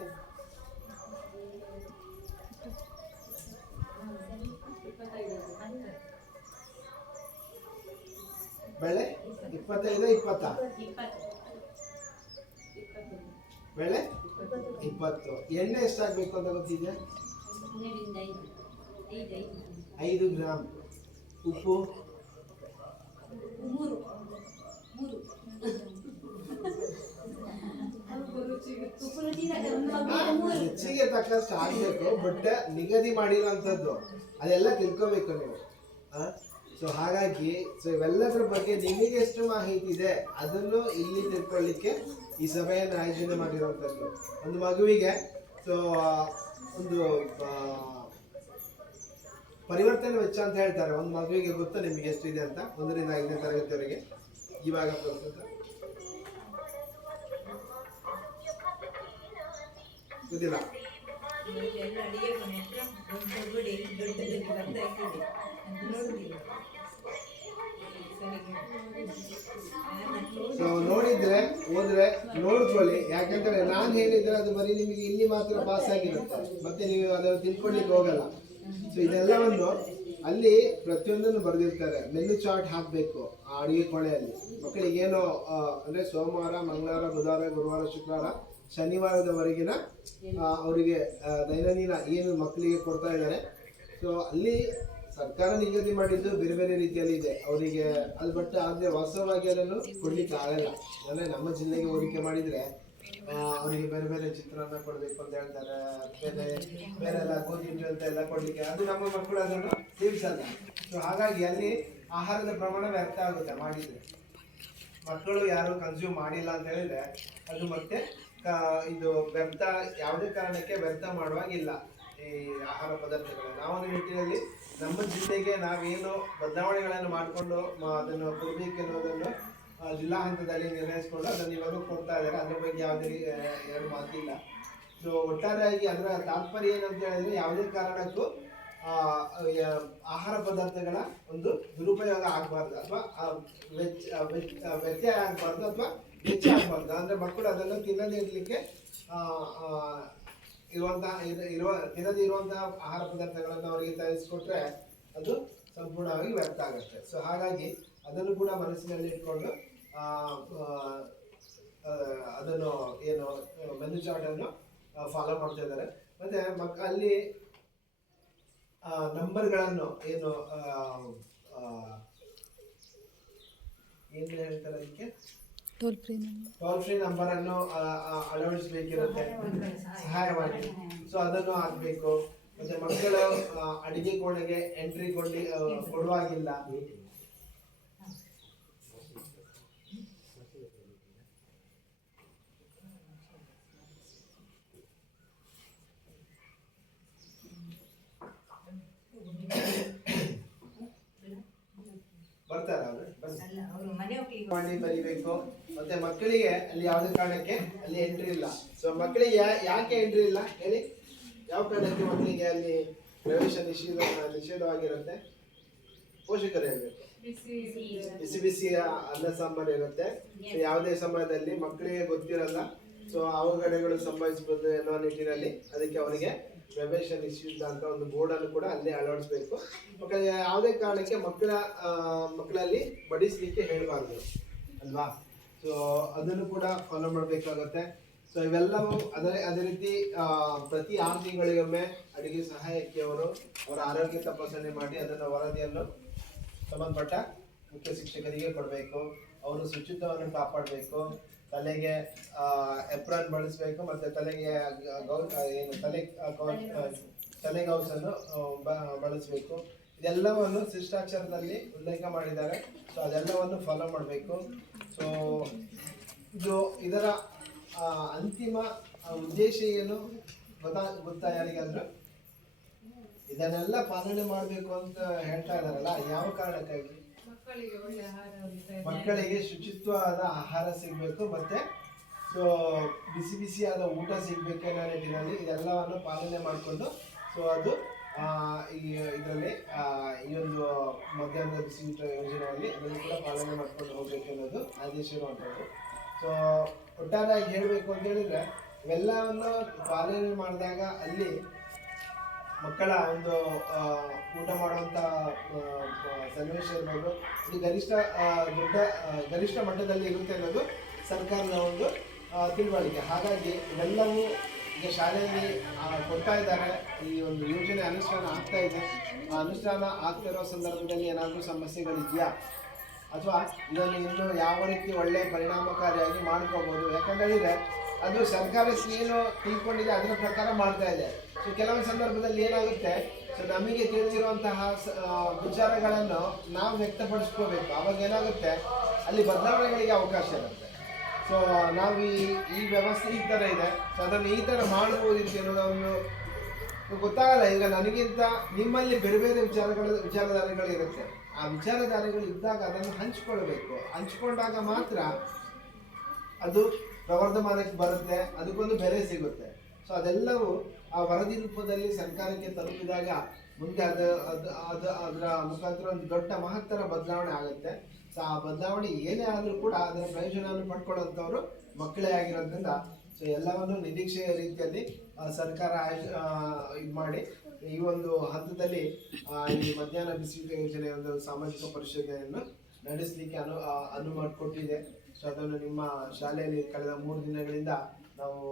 ಬೆಳೆ 25-20 ಬೆಳೆ 20. ಎಣ್ಣೆ ಎಷ್ಟಾಗಬೇಕು ಅಂತ ಗೊತ್ತಿದೆಯಾ? 5 ಗ್ರಾಮ್. ಉಪ್ಪು ಮೂರು ಹೆಚ್ಚಿಗೆ ತಕ್ಕಷ್ಟು ಆಗ್ಬೇಕು, ಬಟ್ ನಿಗದಿ ಮಾಡಿರೋಂಥದ್ದು ಅದೆಲ್ಲ ತಿಳ್ಕೊಬೇಕು ನೀವು. ಸೊ ಹಾಗಾಗಿ ಸೊ ಇವೆಲ್ಲದ್ರ ಬಗ್ಗೆ ನಿಮಗೆ ಎಷ್ಟು ಮಾಹಿತಿ ಇದೆ ಅದನ್ನು ಇಲ್ಲಿ ತಿಳ್ಕೊಳ್ಳಿಕ್ಕೆ ಈ ಸಭೆಯನ್ನು ಆಯೋಜನೆ ಮಾಡಿರುವಂಥದ್ದು. ಒಂದು ಮಗುವಿಗೆ ಸೊ ಒಂದು ಪರಿವರ್ತನೆ ವೆಚ್ಚ ಅಂತ ಹೇಳ್ತಾರೆ. ಒಂದು ಮಗುವಿಗೆ ಗೊತ್ತಾ ನಿಮಗೆ ಎಷ್ಟಿದೆ ಅಂತ? 1 ರಿಂದ 5ನೇ ತರಗತಿವರೆಗೆ ಇವಾಗ ಪ್ರಸ್ತುತ ಗೊತ್ತಿಲ್ಲ. ಅಡಿಗೆ ಮನೆ ಹತ್ರ ಒಂದು ಕೊಠಡಿ ದೊಡ್ಡದಾಗಿ ಬರ್ತಾ ಇರ್ತದೆ ಅಂತ ನೋಡುದಿಲ್ಲ. ಸೊ ನೋಡಿದ್ರೆ ಹೋದ್ರೆ ನೋಡ್ಕೊಳ್ಳಿ, ಯಾಕಂದ್ರೆ ನಾನು ಹೇಳಿದ್ರೆ ಅದು ಬರೀ ನಿಮಗೆ ಇಲ್ಲಿ ಮಾತ್ರ ಪಾಸ್ ಆಗಿರುತ್ತೆ, ಮತ್ತೆ ನೀವು ಅದನ್ನು ತಿಳ್ಕೊಳ್ಳಿಕ್ಕೆ ಹೋಗಲ್ಲ. ಸೊ ಇದೆಲ್ಲವನ್ನು ಅಲ್ಲಿ ಪ್ರತಿಯೊಂದನ್ನು ಬರೆದಿರ್ತಾರೆ. ಮೆನು ಚಾರ್ಟ್ ಹಾಕಬೇಕು ಆ ಅಡಿಗೆ ಕೋಣೆಯಲ್ಲಿ. ಮಕ್ಕಳಿಗೆ ಏನೋ ಅಂದ್ರೆ ಸೋಮವಾರ, ಮಂಗಳವಾರ, ಬುಧವಾರ, ಗುರುವಾರ, ಶುಕ್ರವಾರ, ಶನಿವಾರದವರೆಗಿನ ಅವರಿಗೆ ದೈನಂದಿನ ಏನು ಮಕ್ಕಳಿಗೆ ಕೊಡ್ತಾ ಇದ್ದಾರೆ. ಸೊ ಅಲ್ಲಿ ಸರ್ಕಾರ ನಿಗದಿ ಮಾಡಿದ್ದು ಬೇರೆ ಬೇರೆ ರೀತಿಯಲ್ಲಿ ಇದೆ ಅವರಿಗೆ ಅದು, ಬಟ್ ಆದರೆ ವಾಸ್ತವವಾಗಿ ಅದನ್ನು ಕೊಡ್ಲಿಕ್ಕೆ ಆಗಲ್ಲ. ಅಂದರೆ ನಮ್ಮ ಜಿಲ್ಲೆಗೆ ಹೋಲಿಕೆ ಮಾಡಿದರೆ ಅವರಿಗೆ ಬೇರೆ ಬೇರೆ ಚಿತ್ರಾನ್ನ ಕೊಡಬೇಕು ಅಂತ ಹೇಳ್ತಾರೆ, ಬೇರೆ ಎಲ್ಲ ಗೋಧಿ ಹಿಟ್ಟು ಅಂತ ಎಲ್ಲ ಕೊಡ್ಲಿಕ್ಕೆ, ಅದು ನಮ್ಮ ಮಕ್ಕಳು ಅದನ್ನು ಸೇವಿಸಲ್ಲ. ಸೊ ಹಾಗಾಗಿ ಅಲ್ಲಿ ಆಹಾರದ ಪ್ರಮಾಣ ವ್ಯರ್ಥ ಆಗುತ್ತೆ ಮಾಡಿದರೆ. ಮಕ್ಕಳು ಯಾರು ಕನ್ಸ್ಯೂಮ್ ಮಾಡಿಲ್ಲ ಅಂತ ಹೇಳಿದ್ರೆ ಅದು ಮತ್ತೆ ಇದು ವ್ಯರ್ಥ, ಯಾವುದೇ ಕಾರಣಕ್ಕೆ ವ್ಯರ್ಥ ಮಾಡುವಾಗಿಲ್ಲ ಈ ಆಹಾರ ಪದಾರ್ಥಗಳು. ನಾವೊಂದು ನಿಟ್ಟಿನಲ್ಲಿ ನಮ್ಮ ಜಿಲ್ಲೆಗೆ ನಾವೇನು ಬದಲಾವಣೆಗಳನ್ನು ಮಾಡಿಕೊಂಡು ಅದನ್ನು ಕೊಡಬೇಕು ಅನ್ನೋದನ್ನು ಜಿಲ್ಲಾ ಹಂತದಲ್ಲಿ ನಿರ್ಣಯಿಸಿಕೊಂಡು ಅದನ್ನು ಇವಾಗ ಕೊಡ್ತಾ ಇದ್ದಾರೆ. ಅದ್ರ ಬಗ್ಗೆ ಯಾವುದೇ ಎರಡು ಮಾತಿಲ್ಲ. ಸೊ ಒಟ್ಟಾರೆಯಾಗಿ ಅದರ ತಾತ್ಪರ್ಯ ಏನಂತ ಹೇಳಿದ್ರೆ ಯಾವುದೇ ಕಾರಣಕ್ಕೂ ಆಹಾರ ಪದಾರ್ಥಗಳ ಒಂದು ದುರುಪಯೋಗ ಆಗಬಾರ್ದು, ಅಥವಾ ವ್ಯತ್ಯಯ ಆಗಬಾರ್ದು, ಅಥವಾ ವೆಚ್ಚ ಆಗಬಾರ್ದು. ಅಂದರೆ ಮಕ್ಕಳು ಅದನ್ನು ತಿನ್ನದೇ ಇರಲಿಕ್ಕೆ ತಿನ್ನದೇ ಇರುವಂತಹ ಆಹಾರ ಪದಾರ್ಥಗಳನ್ನು ಅವರಿಗೆ ತಯಾರಿಸಿಕೊಟ್ರೆ ಅದು ಸಂಪೂರ್ಣವಾಗಿ ವ್ಯರ್ಥ ಆಗುತ್ತೆ. ಸೊ ಹಾಗಾಗಿ ಅದನ್ನು ಕೂಡ ಮನಸ್ಸಿನಲ್ಲಿ ಇಟ್ಕೊಂಡು ಅದನ್ನು ಏನು ಮೆನು ಚಾರ್ಟನ್ನು ಫಾಲೋ ಮಾಡ್ತಾ ಇದ್ದಾರೆ. ಮತ್ತೆ ಅಲ್ಲಿ ನಂಬರ್ಗಳನ್ನು ಏನು ಹೇಳ್ತಾರೆ ಅದಕ್ಕೆ ಟೋಲ್ ಫ್ರೀ ನಂಬರ್ ಅನ್ನು ಅಳವಡಿಸಬೇಕಿರುತ್ತೆ ಸಹಾಯವಾಗಿ. ಸೊ ಅದನ್ನು ಹಾಕಬೇಕು. ಮತ್ತೆ ಮಕ್ಕಳು ಅಡಿಗೆ ಕೋಣೆಗೆ ಎಂಟ್ರಿ ಕೊಡುವಾಗಿಲ್ಲ. ಬರ್ತಾರ ಮಾಡಿ ಬರಿಬೇಕು. ಮತ್ತೆ ಮಕ್ಕಳಿಗೆ ಅಲ್ಲಿ ಯಾವುದೇ ಕಾರಣಕ್ಕೆ ಅಲ್ಲಿ ಎಂಟ್ರಿ ಇಲ್ಲ. ಸೊ ಮಕ್ಕಳಿಗೆ ಯಾಕೆ ಎಂಟ್ರಿ ಇಲ್ಲ ಹೇಳಿ? ಯಾವ ಕಾರಣಕ್ಕೆ ಮಕ್ಕಳಿಗೆ ಅಲ್ಲಿ ಪ್ರವೇಶ ನಿಷೇಧವಾಗಿರುತ್ತೆ? ಪೋಷಕರು ಹೇಳ್ಬೇಕು. ಬಿಸಿ ಬಿಸಿ ಅನ್ನ ಸಾಂಬಾರು ಇರುತ್ತೆ. ಯಾವುದೇ ಸಮಯದಲ್ಲಿ ಮಕ್ಕಳಿಗೆ ಗೊತ್ತಿರಲ್ಲ. ಸೊ ಅವಘಡಗಳು ಸಂಭವಿಸಬಹುದು ಅನ್ನೋ ನಿಟ್ಟಿನಲ್ಲಿ ಅದಕ್ಕೆ ಅವರಿಗೆ ಪ್ರವೇಶ ನಿಷಿದ್ಧ ಅಂತ ಒಂದು ಬೋರ್ಡನ್ನು ಕೂಡ ಅಲ್ಲೇ ಅಳವಡಿಸಬೇಕು. ಯಾವುದೇ ಕಾರಣಕ್ಕೆ ಮಕ್ಕಳಲ್ಲಿ ಬಡಿಸ್ಲಿಕ್ಕೆ ಹೇಳಬಾರ್ದು ಅಲ್ವಾ? ಸೊ ಅದನ್ನು ಕೂಡ ಫಾಲೋ ಮಾಡಬೇಕಾಗುತ್ತೆ. ಸೊ ಇವೆಲ್ಲವೂ ಅದೇ ರೀತಿ ಪ್ರತಿ 6 ತಿಂಗಳಿಗೊಮ್ಮೆ ಅಡಿಗೆ ಸಹಾಯಕಿ ಅವರ ಆರೋಗ್ಯ ತಪಾಸಣೆ ಮಾಡಿ ಅದನ್ನು ವರದಿಯನ್ನು ಸಂಬಂಧಪಟ್ಟ ಮುಖ್ಯ ಶಿಕ್ಷಕರಿಗೆ ಕೊಡಬೇಕು. ಅವರು ಶುಚಿತ್ವವನ್ನು ಕಾಪಾಡಬೇಕು. ತಲೆಗೆ ಎಪ್ರಾನ್ ಬಳಸಬೇಕು. ಮತ್ತೆ ತಲೆಗೆ ತಲೆಗೌಸನ್ನು ಬಳಸಬೇಕು. ಇದೆಲ್ಲವನ್ನು ಶಿಷ್ಟಾಚಾರದಲ್ಲಿ ಉಲ್ಲೇಖ ಮಾಡಿದ್ದಾರೆ. ಸೊ ಅದೆಲ್ಲವನ್ನು ಫಾಲೋ ಮಾಡಬೇಕು. ಸೊ ಇದರ ಅಂತಿಮ ಉದ್ದೇಶ ಏನು ಗೊತ್ತಾ ಯಾರಿಗಾದ್ರೂ? ಇದನ್ನೆಲ್ಲ ಪಾಲನೆ ಮಾಡಬೇಕು ಅಂತ ಹೇಳ್ತಾ ಇದಾರಲ್ಲ, ಯಾವ ಕಾರಣಕ್ಕಾಗಿ? ಮಕ್ಕಳಿಗೆ ಶುಚಿತ್ವವಾದ ಆಹಾರ ಸಿಗಬೇಕು, ಮತ್ತೆ ಸೊ ಬಿಸಿ ಬಿಸಿಯಾದ ಊಟ ಸಿಗಬೇಕು ಅನ್ನೋ ನಿಟ್ಟಿನಲ್ಲಿ ಇದೆಲ್ಲವನ್ನು ಪಾಲನೆ ಮಾಡಿಕೊಂಡು ಸೊ ಅದು ಇದರಲ್ಲಿ ಈ ಒಂದು ಮಧ್ಯಾಹ್ನದ ಬಿಸಿ ಊಟ ಯೋಜನೆಯಲ್ಲಿ ಅದನ್ನು ಕೂಡ ಪಾಲನೆ ಮಾಡ್ಕೊಂಡು ಹೋಗ್ಬೇಕು ಅನ್ನೋದು ಆದೇಶ ಇರುವಂಥದ್ದು. ಸೊ ಒಟ್ಟಾರೆಯಾಗಿ ಹೇಳಬೇಕು ಅಂತ ಹೇಳಿದ್ರೆ ಇವೆಲ್ಲವನ್ನು ಪಾಲನೆ ಮಾಡಿದಾಗ ಅಲ್ಲಿ ಮಕ್ಕಳ ಒಂದು ಊಟ ಮಾಡುವಂಥ ಸನ್ನಿವೇಶ ಇರ್ಬೋದು, ಇದು ಗರಿಷ್ಠ ಮಟ್ಟದಲ್ಲಿ ಇರುತ್ತೆ ಅನ್ನೋದು ಸರ್ಕಾರದ ಒಂದು ತಿಳುವಳಿಕೆ. ಹಾಗಾಗಿ ಇವೆಲ್ಲವೂ ಈಗ ಶಾಲೆಯಲ್ಲಿ ಕೊಡ್ತಾ ಇದ್ದಾರೆ. ಈ ಒಂದು ಯೋಜನೆ ಅನುಷ್ಠಾನ ಆಗ್ತಾ ಇದೆ. ಆ ಅನುಷ್ಠಾನ ಆಗ್ತಿರೋ ಸಂದರ್ಭದಲ್ಲಿ ಏನಾದರೂ ಸಮಸ್ಯೆಗಳಿದೆಯಾ? ಅಥವಾ ಇದನ್ನು ಇನ್ನೂ ಯಾವ ರೀತಿ ಒಳ್ಳೆ ಪರಿಣಾಮಕಾರಿಯಾಗಿ ಮಾಡ್ಕೋಬೋದು. ಯಾಕಂತೇಳಿದರೆ ಅದು ಸರ್ಕಾರಕ್ಕೆ ಏನು ತಿಳ್ಕೊಂಡಿದೆ ಅದರ ಪ್ರಕಾರ ಮಾಡ್ತಾ ಇದೆ. ಸೊ ಕೆಲವೊಂದು ಸಂದರ್ಭದಲ್ಲಿ ಏನಾಗುತ್ತೆ, ಸೊ ನಮಗೆ ತಿಳಿದಿರುವಂತಹ ವಿಚಾರಗಳನ್ನು ನಾವು ವ್ಯಕ್ತಪಡಿಸ್ಕೋಬೇಕು. ಅವಾಗ ಏನಾಗುತ್ತೆ, ಅಲ್ಲಿ ಬದಲಾವಣೆಗಳಿಗೆ ಅವಕಾಶ ಇರುತ್ತೆ. ಸೊ ನಾವು ಈ ವ್ಯವಸ್ಥೆ ಈ ಥರ ಇದೆ, ಸೊ ಅದನ್ನು ಈ ಥರ ಮಾಡ್ಬೋದಿತ್ತು ಅನ್ನೋದೊಂದು ಗೊತ್ತಾಗಲ್ಲ. ಈಗ ನನಗಿಂತ ನಿಮ್ಮಲ್ಲಿ ಬೇರೆ ಬೇರೆ ವಿಚಾರಧಾರೆಗಳಿರುತ್ತೆ. ಆ ವಿಚಾರಧಾರೆಗಳು ಇದ್ದಾಗ ಅದನ್ನು ಹಂಚ್ಕೊಳ್ಬೇಕು. ಹಂಚ್ಕೊಂಡಾಗ ಮಾತ್ರ ಅದು ಪ್ರವರ್ಧಮಾನಕ್ಕೆ ಬರುತ್ತೆ, ಅದಕ್ಕೊಂದು ಬೆಲೆ ಸಿಗುತ್ತೆ. ಸೊ ಅದೆಲ್ಲವೂ ಆ ವರದಿ ರೂಪದಲ್ಲಿ ಸರ್ಕಾರಕ್ಕೆ ತಲುಪಿದಾಗ ಮುಂದೆ ಅದರ ಮುಖಾಂತರ ಒಂದು ದೊಡ್ಡ ಮಹತ್ತರ ಬದಲಾವಣೆ ಆಗುತ್ತೆ. ಸೊ ಆ ಬದಲಾವಣೆ ಏನೇ ಆದರೂ ಕೂಡ ಅದರ ಪ್ರಯೋಜನವನ್ನು ಪಡ್ಕೊಳ್ಳುವಂಥವ್ರು ಮಕ್ಕಳೇ ಆಗಿರೋದ್ರಿಂದ ಸೊ ಎಲ್ಲವನ್ನು ನಿರೀಕ್ಷೆಯ ರೀತಿಯಲ್ಲಿ ಸರ್ಕಾರ ಇದು ಮಾಡಿ ಈ ಒಂದು ಹಂತದಲ್ಲಿ ಈ ಮಧ್ಯಾಹ್ನ ಬಿಸಿಯೂಟ ಯೋಜನೆ ಒಂದು ಸಾಮಾಜಿಕ ಪರಿಶೋಧನೆಯನ್ನು ನಡೆಸಲಿಕ್ಕೆ ಅನುವು ಮಾಡಿಕೊಟ್ಟಿದೆ. ಸೊ ಅದನ್ನು ನಿಮ್ಮ ಶಾಲೆಯಲ್ಲಿ ಕಳೆದ 3 ದಿನಗಳಿಂದ ನಾವು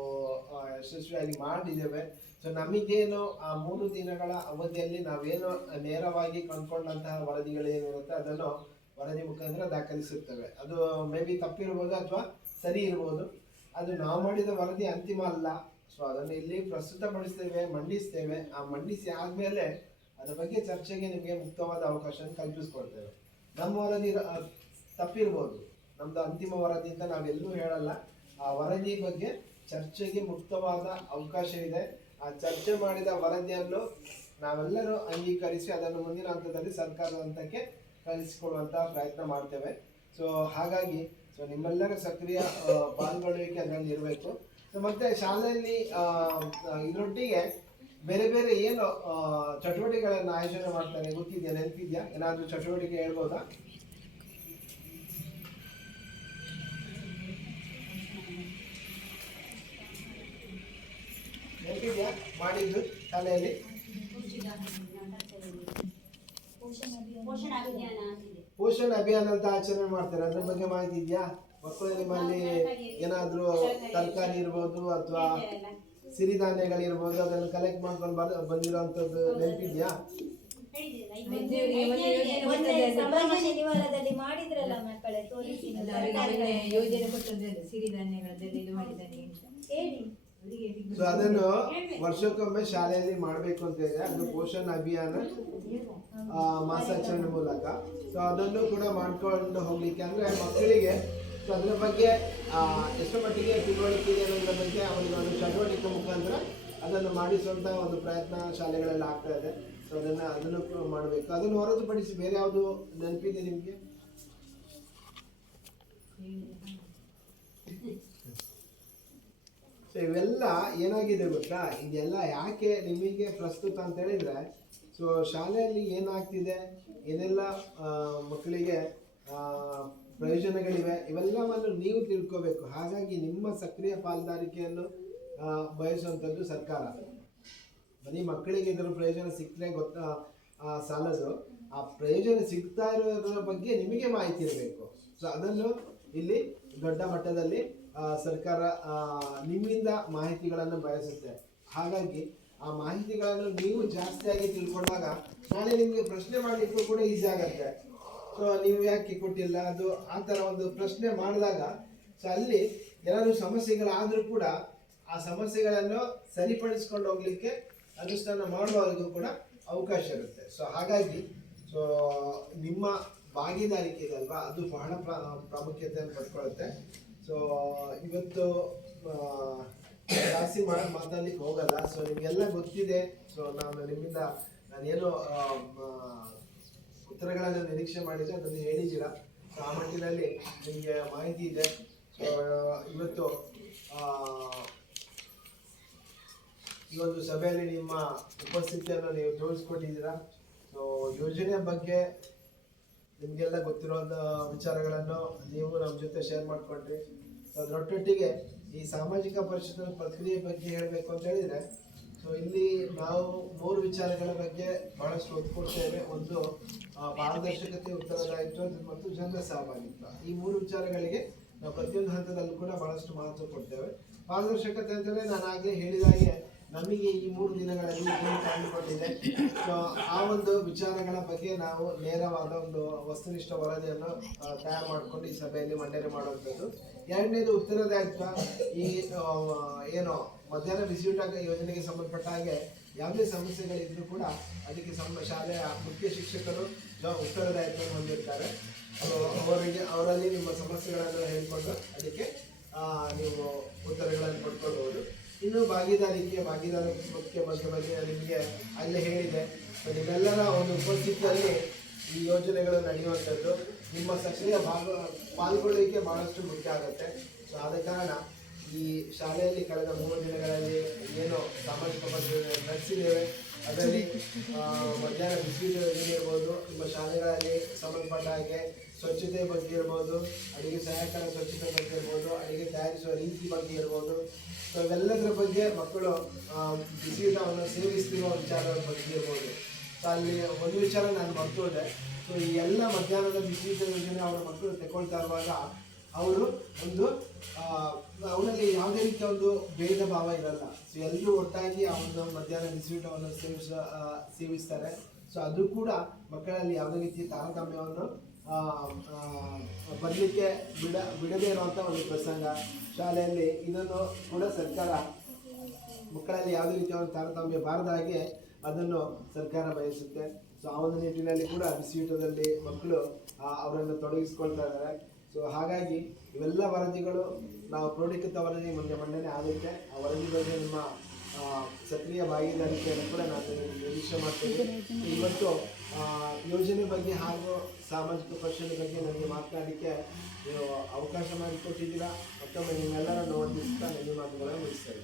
ಯಶಸ್ವಿಯಾಗಿ ಮಾಡಿದ್ದೇವೆ. ಸೊ ನಮಗೇನು ಆ 3 ದಿನಗಳ ಅವಧಿಯಲ್ಲಿ ನಾವೇನು ನೇರವಾಗಿ ಕಂಡುಕೊಂಡಂತಹ ವರದಿಗಳೇನಿರುತ್ತೆ ಅದನ್ನು ವರದಿ ಮುಖಾಂತರ ದಾಖಲಿಸುತ್ತೇವೆ. ಅದು ಮೇ ಬಿ ತಪ್ಪಿರ್ಬೋದು ಅಥವಾ ಸರಿ ಇರ್ಬೋದು. ಅದು ನಾವು ಮಾಡಿದ ವರದಿ ಅಂತಿಮ ಅಲ್ಲ. ಸೊ ಅದನ್ನು ಇಲ್ಲಿ ಪ್ರಸ್ತುತಪಡಿಸ್ತೇವೆ, ಮಂಡಿಸ್ತೇವೆ. ಆ ಮಂಡಿಸಿ ಆದಮೇಲೆ ಅದರ ಬಗ್ಗೆ ಚರ್ಚೆಗೆ ನಿಮಗೆ ಮುಕ್ತವಾದ ಅವಕಾಶ ಕಲ್ಪಿಸ್ಕೊಡ್ತೇವೆ. ನಮ್ಮ ವರದಿ ತಪ್ಪಿರ್ಬೋದು, ನಮ್ಮದು ಅಂತಿಮ ವರದಿ ಅಂತ ನಾವೆಲ್ಲೂ ಹೇಳಲ್ಲ. ಆ ವರದಿ ಬಗ್ಗೆ ಚರ್ಚೆಗೆ ಮುಕ್ತವಾದ ಅವಕಾಶ ಇದೆ. ಆ ಚರ್ಚೆ ಮಾಡಿದ ವರದಿಯನ್ನು ನಾವೆಲ್ಲರೂ ಅಂಗೀಕರಿಸಿ ಅದನ್ನು ಮುಂದಿನ ಹಂತದಲ್ಲಿ ಸರ್ಕಾರದ ಹಂತಕ್ಕೆ ಕಳಿಸಿಕೊಡುವಂತಹ ಪ್ರಯತ್ನ ಮಾಡ್ತೇವೆ. ಸೊ ಹಾಗಾಗಿ ಸೊ ನಿಮ್ಮೆಲ್ಲರ ಸಕ್ರಿಯ ಪಾಲ್ಗೊಳ್ಳುವಿಕೆ ಅದರಲ್ಲಿ ಇರಬೇಕು. ಸೊ ಮತ್ತೆ ಶಾಲೆಯಲ್ಲಿ ಇದರೊಟ್ಟಿಗೆ ಬೇರೆ ಬೇರೆ ಏನು ಚಟುವಟಿಕೆಗಳನ್ನು ಆಯೋಜನೆ ಮಾಡ್ತಾರೆ ಗೊತ್ತಿದೆಯಾ, ನೆನಪಿದೆಯಾ? ಏನಾದರೂ ಚಟುವಟಿಕೆ ಹೇಳ್ಬೋದಾ? ನೆನಪಿದೆಯಾ ಮಾಡಿದ್ದು ಶಾಲೆಯಲ್ಲಿ? ಪೋಷಣ ಅಭಿಯಾನ ಅಂತ ಆಚರಣೆ ಮಾಡ್ತಾರೆ. ಅದ್ರ ಬಗ್ಗೆ ಮಾಹಿತಿ ಇದೆಯಾ? ಮಕ್ಕಳು ನಿಮ್ಮಲ್ಲಿ ಏನಾದರೂ ತರಕಾರಿ ಇರ್ಬೋದು ಅಥವಾ ಸಿರಿಧಾನ್ಯಗಳಿರ್ಬೋದು ಅದನ್ನು ಕಲೆಕ್ಟ್ ಮಾಡ್ಕೊಂಡು ಬಂದಿರೋಂಥದ್ದು ನೆನಪಿದೆಯಾ? ಯೋಜನೆ ಕೊಟ್ಟದ್ದು ಸಿರಿಧಾನ್ಯಗಳಲ್ಲಿ ಇದು ಮಾಡಿದ್ದಾನೆ ಹೇಳಿ. ಸೊ ಅದನ್ನು ವರ್ಷಕ್ಕೊಮ್ಮೆ ಶಾಲೆಯಲ್ಲಿ ಮಾಡಬೇಕು ಅಂತ ಇದೆ. ಅದು ಪೋಷಣ ಅಭಿಯಾನ ಮಾಸಾಚರಣೆ ಮೂಲಕ. ಸೊ ಅದನ್ನು ಕೂಡ ಮಾಡ್ಕೊಂಡು ಹೋಗ್ಲಿಕ್ಕೆ ಅಂದ್ರೆ ಮಕ್ಕಳಿಗೆ ಸೊ ಅದರ ಬಗ್ಗೆ ಎಷ್ಟು ಮಟ್ಟಿಗೆ ತಿಳುವಳಿಕೆ ಇದೆ ಅನ್ನೋದ್ರ ಬಗ್ಗೆ ಅವರಿಗೆ ಒಂದು ಚಟುವಟಿಕೆ ಮುಖಾಂತರ ಅದನ್ನು ಮಾಡಿಸುವಂತ ಒಂದು ಪ್ರಯತ್ನ ಶಾಲೆಗಳಲ್ಲಿ ಆಗ್ತಾ ಇದೆ. ಸೊ ಅದನ್ನು ಮಾಡಬೇಕು. ಅದನ್ನು ಹೊರತುಪಡಿಸಿ ಬೇರೆ ಯಾವುದು ನೆನಪಿದೆ ನಿಮಗೆ? ಸೊ ಇವೆಲ್ಲ ಏನಾಗಿದೆ ಗೊತ್ತಾ, ಇದೆಲ್ಲ ಯಾಕೆ ನಿಮಗೆ ಪ್ರಸ್ತುತ ಅಂತ ಹೇಳಿದ್ರೆ, ಸೊ ಶಾಲೆಯಲ್ಲಿ ಏನಾಗ್ತಿದೆ, ಏನೆಲ್ಲ ಮಕ್ಕಳಿಗೆ ಪ್ರಯೋಜನಗಳಿವೆ, ಇವೆಲ್ಲವನ್ನು ನೀವು ತಿಳ್ಕೋಬೇಕು. ಹಾಗಾಗಿ ನಿಮ್ಮ ಸಕ್ರಿಯ ಪಾಲ್ದಾರಿಕೆಯನ್ನು ಬಯಸುವಂಥದ್ದು ಸರ್ಕಾರ. ಬರೀ ಮಕ್ಕಳಿಗೆ ಇದರ ಪ್ರಯೋಜನ ಸಿಕ್ಕರೆ ಸಾಲದು, ಆ ಪ್ರಯೋಜನ ಸಿಗ್ತಾ ಇರೋದ್ರ ಬಗ್ಗೆ ನಿಮಗೆ ಮಾಹಿತಿ ಇರಬೇಕು. ಸೊ ಅದನ್ನು ಇಲ್ಲಿ ದೊಡ್ಡ ಮಟ್ಟದಲ್ಲಿ ಸರ್ಕಾರ ನಿಮ್ಮಿಂದ ಮಾಹಿತಿಗಳನ್ನು ಬಯಸುತ್ತೆ. ಹಾಗಾಗಿ ಆ ಮಾಹಿತಿಗಳನ್ನು ನೀವು ಜಾಸ್ತಿಯಾಗಿ ತಿಳ್ಕೊಂಡಾಗ ನಾಳೆ ನಿಮಗೆ ಪ್ರಶ್ನೆ ಮಾಡಲಿಕ್ಕೂ ಕೂಡ ಈಸಿ ಆಗುತ್ತೆ. ಸೊ ನೀವು ಯಾಕೆ ಕೊಟ್ಟಿಲ್ಲ, ಅದು ಆ ಥರ ಒಂದು ಪ್ರಶ್ನೆ ಮಾಡಿದಾಗ ಸೊ ಅಲ್ಲಿ ಏನಾದರೂ ಸಮಸ್ಯೆಗಳಾದರೂ ಕೂಡ ಆ ಸಮಸ್ಯೆಗಳನ್ನು ಸರಿಪಡಿಸ್ಕೊಂಡು ಹೋಗ್ಲಿಕ್ಕೆ ಅನುಷ್ಠಾನ ಮಾಡುವವರೆಗೂ ಕೂಡ ಅವಕಾಶ ಇರುತ್ತೆ. ಸೊ ಹಾಗಾಗಿ ಸೊ ನಿಮ್ಮ ಭಾಗಿದಾರಿಕೆ ಇದಲ್ವಾ, ಅದು ಬಹಳ ಪ್ರಾಮುಖ್ಯತೆಯನ್ನು ಪಡ್ಕೊಳ್ಳುತ್ತೆ. ಸೊ ಇವತ್ತು ಜಾಸ್ತಿ ಮಾತಾಡ್ಲಿಕ್ಕೆ ಹೋಗಲ್ಲ. ಸೊ ನಿಮಗೆಲ್ಲ ಗೊತ್ತಿದೆ. ಸೊ ನಿಮ್ಮಿಂದ ನಾನೇನು ಉತ್ತರಗಳನ್ನು ನಿರೀಕ್ಷೆ ಮಾಡಿದ್ರೆ ಅದನ್ನು ಹೇಳಿದ್ದೀರಾ. ಸೊ ಆ ಮಟ್ಟಿನಲ್ಲಿ ನಿಮಗೆ ಮಾಹಿತಿ ಇದೆ. ಸೊ ಇವತ್ತು ಈ ಒಂದು ಸಭೆಯಲ್ಲಿ ನಿಮ್ಮ ಉಪಸ್ಥಿತಿಯನ್ನು ನೀವು ತೋರಿಸ್ಕೊಟ್ಟಿದ್ದೀರಾ. ಸೊ ಯೋಜನೆಯ ಬಗ್ಗೆ ನಿಮಗೆಲ್ಲ ಗೊತ್ತಿರುವಂಥ ವಿಚಾರಗಳನ್ನು ನೀವು ನಮ್ಮ ಜೊತೆ ಶೇರ್ ಮಾಡಿಕೊಂಡ್ರಿ. ಅದರೊಟ್ಟೊಟ್ಟಿಗೆ ಈ ಸಾಮಾಜಿಕ ಪರಿಷತ್ತಿನ ಪ್ರಕ್ರಿಯೆ ಬಗ್ಗೆ ಹೇಳಬೇಕು ಅಂತ ಹೇಳಿದರೆ, ಸೊ ಇಲ್ಲಿ ನಾವು 3 ವಿಚಾರಗಳ ಬಗ್ಗೆ ಬಹಳಷ್ಟು ಒತ್ತು ಕೊಡ್ತೇವೆ. ಒಂದು ಪಾರದರ್ಶಕತೆ, ಉತ್ತರದಾಯಿತ್ವ ಮತ್ತು ಜನರ ಸಹಭಾಗಿತ್ವ. ಈ 3 ವಿಚಾರಗಳಿಗೆ ನಾವು ಪ್ರತಿಯೊಂದು ಹಂತದಲ್ಲೂ ಕೂಡ ಬಹಳಷ್ಟು ಮಹತ್ವ ಕೊಡ್ತೇವೆ. ಪಾರದರ್ಶಕತೆ ಅಂತಂದರೆ ನಾನು ಆಗಲೇ ಹೇಳಿದಾಗೆ ನಮಗೆ ಈ 3 ದಿನಗಳಲ್ಲಿ ಏನು ಕಂಡುಕೊಂಡಿದೆ. ಸೊ ಆ ಒಂದು ವಿಚಾರಗಳ ಬಗ್ಗೆ ನಾವು ನೇರವಾದ ಒಂದು ವಸ್ತುನಿಷ್ಠ ವರದಿಯನ್ನು ತಯಾರು ಮಾಡಿಕೊಂಡು ಈ ಸಭೆಯಲ್ಲಿ ಮಂಡನೆ ಮಾಡುವಂಥದ್ದು. ಎರಡನೇದು ಉತ್ತರದಾಯಿತ್ವ. ಈ ಏನು ಮಧ್ಯಾಹ್ನ ಬಿಸಿಯೂಟ ಯೋಜನೆಗೆ ಸಂಬಂಧಪಟ್ಟ ಹಾಗೆ ಯಾವುದೇ ಸಮಸ್ಯೆಗಳಿದ್ರೂ ಕೂಡ ಅದಕ್ಕೆ ಶಾಲೆಯ ಮುಖ್ಯ ಶಿಕ್ಷಕರು ಉತ್ತರದಾಯಿತ್ವವನ್ನು ಹೊಂದಿರ್ತಾರೆ. ಅವರಲ್ಲಿ ನಿಮ್ಮ ಸಮಸ್ಯೆಗಳನ್ನು ಹೇಳಿಕೊಂಡು ಅದಕ್ಕೆ ನೀವು ಉತ್ತರಗಳನ್ನು ಕೊಡ್ಕೊಳ್ಬಹುದು. ಇನ್ನು ಭಾಗಿದಾರಿಕೆ ಬಗ್ಗೆ ನಿಮಗೆ ಅಲ್ಲಿ ಹೇಳಿದೆ. ನಿಮ್ಮೆಲ್ಲರ ಒಂದು ಉಪಸ್ಥಿತಿಯಲ್ಲಿ ಈ ಯೋಜನೆಗಳು ನಡೆಯುವಂಥದ್ದು. ನಿಮ್ಮ ಸಕ್ರಿಯ ಪಾಲ್ಗೊಳ್ಳುವಿಕೆ ಬಹಳಷ್ಟು ಮುಖ್ಯ ಆಗುತ್ತೆ. ಸೊ ಆದ ಕಾರಣ ಈ ಶಾಲೆಯಲ್ಲಿ ಕಳೆದ 3 ದಿನಗಳಲ್ಲಿ ಏನು ಸಾಮಾಜಿಕ ಪರಿಸರ ನಡೆಸಿದ್ದೇವೆ ಅದರಲ್ಲಿ ಮಧ್ಯಾಹ್ನ ಬಿಸಿಯೂಟ ಯೋಜನೆ ಇರ್ಬೋದು, ನಿಮ್ಮ ಶಾಲೆಗಳಲ್ಲಿ ಸಂಬಂಧಪಟ್ಟ ಹಾಗೆ ಸ್ವಚ್ಛತೆ ಬಗ್ಗೆ ಇರ್ಬೋದು, ಅಡುಗೆ ಸಹಾಯಕರ ಸ್ವಚ್ಛತೆ ಬಗ್ಗೆ ಇರ್ಬೋದು, ಅಡುಗೆ ತಯಾರಿಸುವ ರೀತಿ ಬಗ್ಗೆ ಇರ್ಬೋದು. ಸೊ ಇವೆಲ್ಲದರ ಬಗ್ಗೆ ಮಕ್ಕಳು ಬಿಸಿಯೂಟವನ್ನು ಸೇವಿಸ್ತಿರುವ ವಿಚಾರದ ಬಗ್ಗೆ ಇರ್ಬೋದು. ಸೊ ಅಲ್ಲಿ ಒಂದು ವಿಚಾರ ನಾನು ಮರ್ತೋದೆ. ಸೊ ಈ ಎಲ್ಲ ಮಧ್ಯಾಹ್ನದ ಬಿಸಿಯೂಟ ಯೋಜನೆ ಅವರ ಮಕ್ಕಳು ತಗೊಳ್ತಾ ಇರುವಾಗ ಅವರು ಒಂದು ಅವರಲ್ಲಿ ಯಾವುದೇ ರೀತಿಯ ಒಂದು ಭೇದ ಭಾವ ಇರಲ್ಲ. ಸೊ ಎಲ್ಲರೂ ಒಟ್ಟಾಗಿ ಆ ಒಂದು ಮಧ್ಯಾಹ್ನ ಬಿಸಿಯೂಟವನ್ನು ಸೇವಿಸ್ತಾರೆ. ಸೊ ಅದು ಕೂಡ ಮಕ್ಕಳಲ್ಲಿ ಯಾವುದೇ ರೀತಿಯ ತಾರತಮ್ಯವನ್ನು ಬರಲಿಕ್ಕೆ ಬಿಡದೇ ಇರುವಂಥ ಒಂದು ಪ್ರಸಂಗ ಶಾಲೆಯಲ್ಲಿ. ಇದನ್ನು ಕೂಡ ಸರ್ಕಾರ ಮಕ್ಕಳಲ್ಲಿ ಯಾವುದೇ ರೀತಿಯ ಒಂದು ತಾರತಮ್ಯ ಬಾರದಾಗೆ ಅದನ್ನು ಸರ್ಕಾರ ಬಯಸುತ್ತೆ. ಸೊ ಆ ಒಂದು ನಿಟ್ಟಿನಲ್ಲಿ ಕೂಡ ಬಿಸಿಯೂಟದಲ್ಲಿ ಮಕ್ಕಳು ಅವರನ್ನು ತೊಡಗಿಸ್ಕೊಳ್ತಾ ಇದ್ದಾರೆ. ಸೊ ಹಾಗಾಗಿ ಇವೆಲ್ಲ ವರದಿಗಳು ನಾವು ಕ್ರೋಢೀಕೃತ ವರದಿ ಮುಂದೆ ಮಂಡನೆ ಆಗುತ್ತೆ. ಆ ವರದಿ ಬಗ್ಗೆ ನಿಮ್ಮ ಸಕ್ರಿಯ ಭಾಗಿದಾರಿಕೆಯನ್ನು ಕೂಡ ನಾನು ನಿರೀಕ್ಷೆ ಮಾಡ್ತೇನೆ. ಇವತ್ತು ಯೋಜನೆ ಬಗ್ಗೆ ಹಾಗೂ ಸಾಮಾಜಿಕ ಪರಿಷತ್ ಬಗ್ಗೆ ನನಗೆ ಮಾತನಾಡಲಿಕ್ಕೆ ನೀವು ಅವಕಾಶ ಮಾಡಿಕೊಟ್ಟಿದ್ದೀರಾ. ಮತ್ತೊಮ್ಮೆ ನಿಮ್ಮೆಲ್ಲರನ್ನು ವಂದಿಸುತ್ತಾ ನನ್ನ ಮಾತುಗಳನ್ನು ಮುಗಿಸ್ತೇನೆ.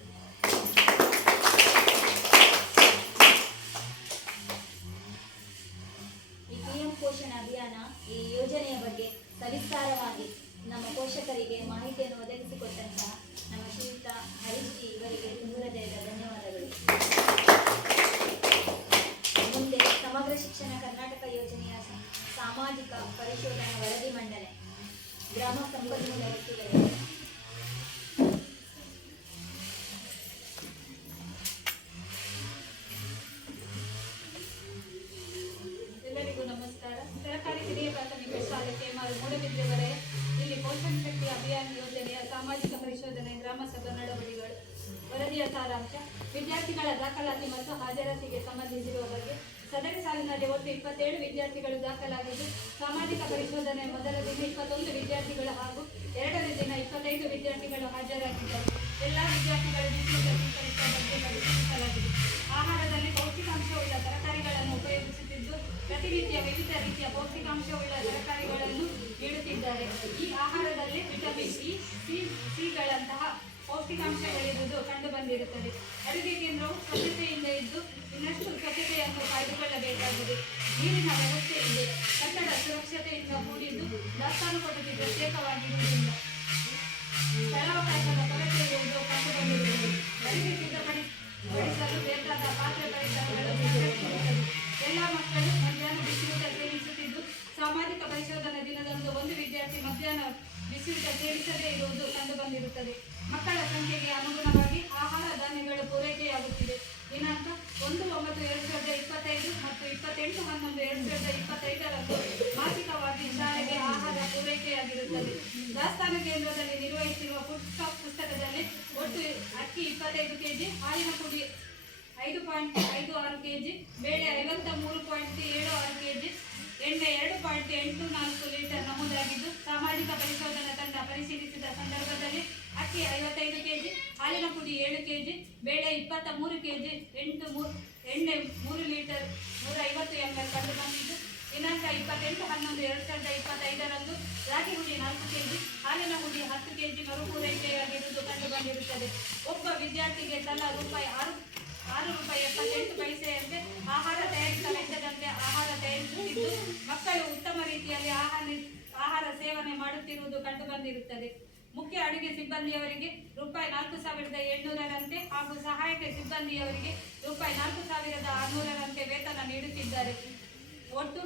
ಪೋಷಣ ಅಭಿಯಾನ ಈ ಯೋಜನೆಯ ಬಗ್ಗೆ ಸವಿಸ್ತಾರವಾಗಿ ನಮ್ಮ ಪೋಷಕರಿಗೆ ಮಾಹಿತಿಯನ್ನು ಒದಗಿಸಿಕೊಟ್ಟಂತಹ ನಮ್ಮ ಶ್ರೀಯುತ ಹರೀಶ್ ಜಿ ಇವರಿಗೆ ತುಂಬು ಹೃದಯದ ಧನ್ಯವಾದಗಳು. ಮುಂದೆ ಸಮಗ್ರ ಶಿಕ್ಷಣ ಕರ್ನಾಟಕ ಯೋಜನೆಯ ಸಾಮಾಜಿಕ ಪರಿಶೋಧನಾ ವರದಿ ಮಂಡನೆ ಗ್ರಾಮ ಸಂಪನ್ಮೂಲ ವ್ಯಕ್ತಿಗಳಿಗೆ ಮೂಡಬಿದ್ರೆವರೆ ಇಲ್ಲಿ ಪೋಷಣ ಶಕ್ತಿ ಅಭಿಯಾನ ಯೋಜನೆಯ ಸಾಮಾಜಿಕ ಪರಿಶೋಧನೆ ಗ್ರಾಮ ಸಭಾ ನಡವಳಿಕೆಗಳು ವರದಿಯ ಸಾರಾಂಶ. ವಿದ್ಯಾರ್ಥಿಗಳ ದಾಖಲಾತಿ ಮತ್ತು ಹಾಜರಾತಿಗೆ ಸಂಬಂಧಿಸಿರುವ ಬಗ್ಗೆ ಸದರಿ ಸಾಲಿನಲ್ಲಿ ಒಟ್ಟು 27 ವಿದ್ಯಾರ್ಥಿಗಳು ದಾಖಲಾಗಿದ್ದು, ಸಾಮಾಜಿಕ ಪರಿಶೋಧನೆ ಮೊದಲ ದಿನ 21 ವಿದ್ಯಾರ್ಥಿಗಳು ಹಾಗೂ ಎರಡನೇ ದಿನ 25 ವಿದ್ಯಾರ್ಥಿಗಳು ಹಾಜರಾಗಿದ್ದರು. ಎಲ್ಲ ವಿದ್ಯಾರ್ಥಿಗಳು ಸ್ವೀಕರಿಸುವ ಬಗ್ಗೆ ಪರಿಶೀಲಿಸಲಾಗಿದೆ. ಆಹಾರದಲ್ಲಿ ಪೌಷ್ಟಿಕಾಂಶವುಳ್ಳ ತರಕಾರಿಗಳನ್ನು ಉಪಯೋಗಿಸುತ್ತಿದ್ದು, ಪ್ರತಿನಿತ್ಯ ವಿವಿಧ ರೀತಿಯ ಪೌಷ್ಟಿಕಾಂಶವುಳ್ಳ ತರಕಾರಿಗಳನ್ನು ನೀಡುತ್ತಿದ್ದಾರೆ. ಈ ಆಹಾರದಲ್ಲಿ ವಿಟಮಿನ್ ಸಿಗಳಂತಹ ಪೌಷ್ಟಿಕಾಂಶಗಳಿರುವುದು ಕಂಡುಬಂದಿರುತ್ತದೆ. ಅಡುಗೆ ಕೇಂದ್ರವು ಸ್ವಚ್ಛತೆಯಿಂದ ಇದ್ದು ಇನ್ನಷ್ಟು ಸ್ವಚ್ಛತೆಯನ್ನು ಕಾಯ್ದುಕೊಳ್ಳಬೇಕಾಗಿದೆ. ನೀರಿನ ವ್ಯವಸ್ಥೆ ಇದೆ. ಕಟ್ಟಡ ಸುರಕ್ಷತೆಯಿಂದ ಕೂಡಿದ್ದು ದಾಸ್ತಾನು ಕೊಠಡಿ ಪ್ರತ್ಯೇಕವಾಗಿರುವುದಿಲ್ಲ. ಸ್ಥಳಾವಕಾಶದ ಕೊರತೆ ಇರುವುದು ಕಂಡುಬಂದಿರುವುದು. ಅಡುಗೆ ಸಿದ್ಧಪಡಿಸಲು ಬೇಕಾದ ಪಾತ್ರೆ ಪರಿಸರಗಳನ್ನು ಸಂರಕ್ಷಿಸುತ್ತದೆ. ಎಲ್ಲ ಮಕ್ಕಳು ಮಧ್ಯಾಹ್ನ ಬಿಸಿಯೂಟ ಸೇವಿಸುತ್ತಿದ್ದು, ಸಾಮಾಜಿಕ ಪರಿಶೋಧನಾ ದಿನದಂದು ಒಂದು ವಿದ್ಯಾರ್ಥಿ ಮಧ್ಯಾಹ್ನ ಬಿಸಿಯೂಟ ಸೇವಿಸದೇ ಇರುವುದು ಕಂಡುಬಂದಿರುತ್ತದೆ. ಮಕ್ಕಳ ಸಂಖ್ಯೆಗೆ ಅನುಗುಣವಾಗಿ ಆಹಾರ ಧಾನ್ಯಗಳು ಪೂರೈಕೆಯಾಗುತ್ತಿದೆ. ದಿನಾಂಕ 1/9/2025 ಮತ್ತು 28/11/2025ರಂದು ಮಾಸಿಕವಾಗಿ ಶಾಲೆಗೆ ಆಹಾರ ಪೂರೈಕೆಯಾಗಿರುತ್ತದೆ. ದಾಸ್ತಾನು ಕೇಂದ್ರದಲ್ಲಿ ನಿರ್ವಹಿಸಿರುವ ಫುಡ್ ಸ್ಟಾಕ್ ಪುಸ್ತಕದಲ್ಲಿ ಒಟ್ಟು ಅಕ್ಕಿ 25 ಕೆಜಿ, ಹಾಲಿನ ಪುಡಿ 5.56 ಕೆಜಿ, ಬೇಳೆ 53.76 ಕೆಜಿ, ಎಣ್ಣೆ 2.84 ಲೀಟರ್ ನಮೂದಾಗಿದ್ದು, ಸಾಮಾಜಿಕ ಪರಿಶೋಧನಾ ತಂಡ ಪರಿಶೀಲಿಸಿದ ಸಂದರ್ಭದಲ್ಲಿ ಅಕ್ಕಿ 55 ಕೆಜಿ, ಹಾಲಿನ ಪುಡಿ 7 ಕೆಜಿ, ಬೇಳೆ 23 ಕೆಜಿ, ಎಣ್ಣೆ 3 ಲೀಟರ್ 150 ml ಕಂಡುಬಂದಿದ್ದು, ದಿನಾಂಕ 28/11/2025ರಂದು ರಾಗಿ ಹುಡಿ 4 ಕೆಜಿ, ಹಾಲಿನ ಹುಡಿ 10 ಕೆಜಿ ಮರುಪೂರೈಕೆಯಾಗಿರುವುದು ಕಂಡುಬಂದಿರುತ್ತದೆ. ಒಬ್ಬ ವಿದ್ಯಾರ್ಥಿಗೆ ತಲಾ ₹6.78 ಆಹಾರ ತಯಾರಿಕಾ ವೆಚ್ಚದಂತೆ ಆಹಾರ ತಯಾರಿಸುತ್ತಿದ್ದು, ಮಕ್ಕಳು ಉತ್ತಮ ರೀತಿಯಲ್ಲಿ ಆಹಾರ ಸೇವನೆ ಮಾಡುತ್ತಿರುವುದು ಕಂಡುಬಂದಿರುತ್ತದೆ. ಮುಖ್ಯ ಅಡುಗೆ ಸಿಬ್ಬಂದಿಯವರಿಗೆ ₹4,700ರಂತೆ ಹಾಗೂ ಸಹಾಯಕ ಸಿಬ್ಬಂದಿಯವರಿಗೆ ₹4,600ರಂತೆ ವೇತನ ನೀಡುತ್ತಿದ್ದಾರೆ. ಒಟ್ಟು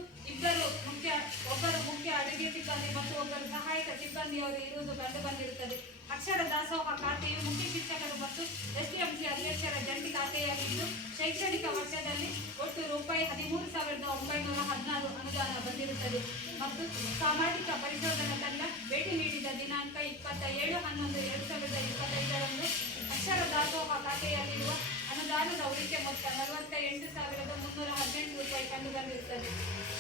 ಒಬ್ಬರು ಮುಖ್ಯ ಅಡುಗೆ ಸಿಬ್ಬಂದಿ ಮತ್ತು ಒಬ್ಬರು ಸಹಾಯಕ ಸಿಬ್ಬಂದಿಯವರು ಇರುವುದು ಕಂಡುಬಂದಿರುತ್ತದೆ. ಅಕ್ಷರ ದಾಸೋಹ ಖಾತೆಯು ಮುಖ್ಯ ಶಿಕ್ಷಕರು ಮತ್ತು ಎಸ್ಡಿಎಂಸಿ ಅಧ್ಯಕ್ಷರ ಜಂಟಿ ಖಾತೆಯಾಗಿದ್ದು ಶೈಕ್ಷಣಿಕ ವರ್ಷದಲ್ಲಿ ಒಟ್ಟು ರೂಪಾಯಿ 13,916 ಅನುದಾನ ಬಂದಿರುತ್ತದೆ ಮತ್ತು ಸಾಮಾಜಿಕ ಪರಿಶೋಧನಾ ತಂಡ ಭೇಟಿ ನೀಡಿದ ದಿನಾಂಕ 27/11/2025ರಂದು ಅಕ್ಷರ ದಾಸೋಹ ಖಾತೆಯಲ್ಲಿರುವ ಅನುದಾನದ ಉಳಿಕೆ ಮೊತ್ತ 48,318 ರೂಪಾಯಿ ಕಂಡುಬಂದಿರುತ್ತದೆ.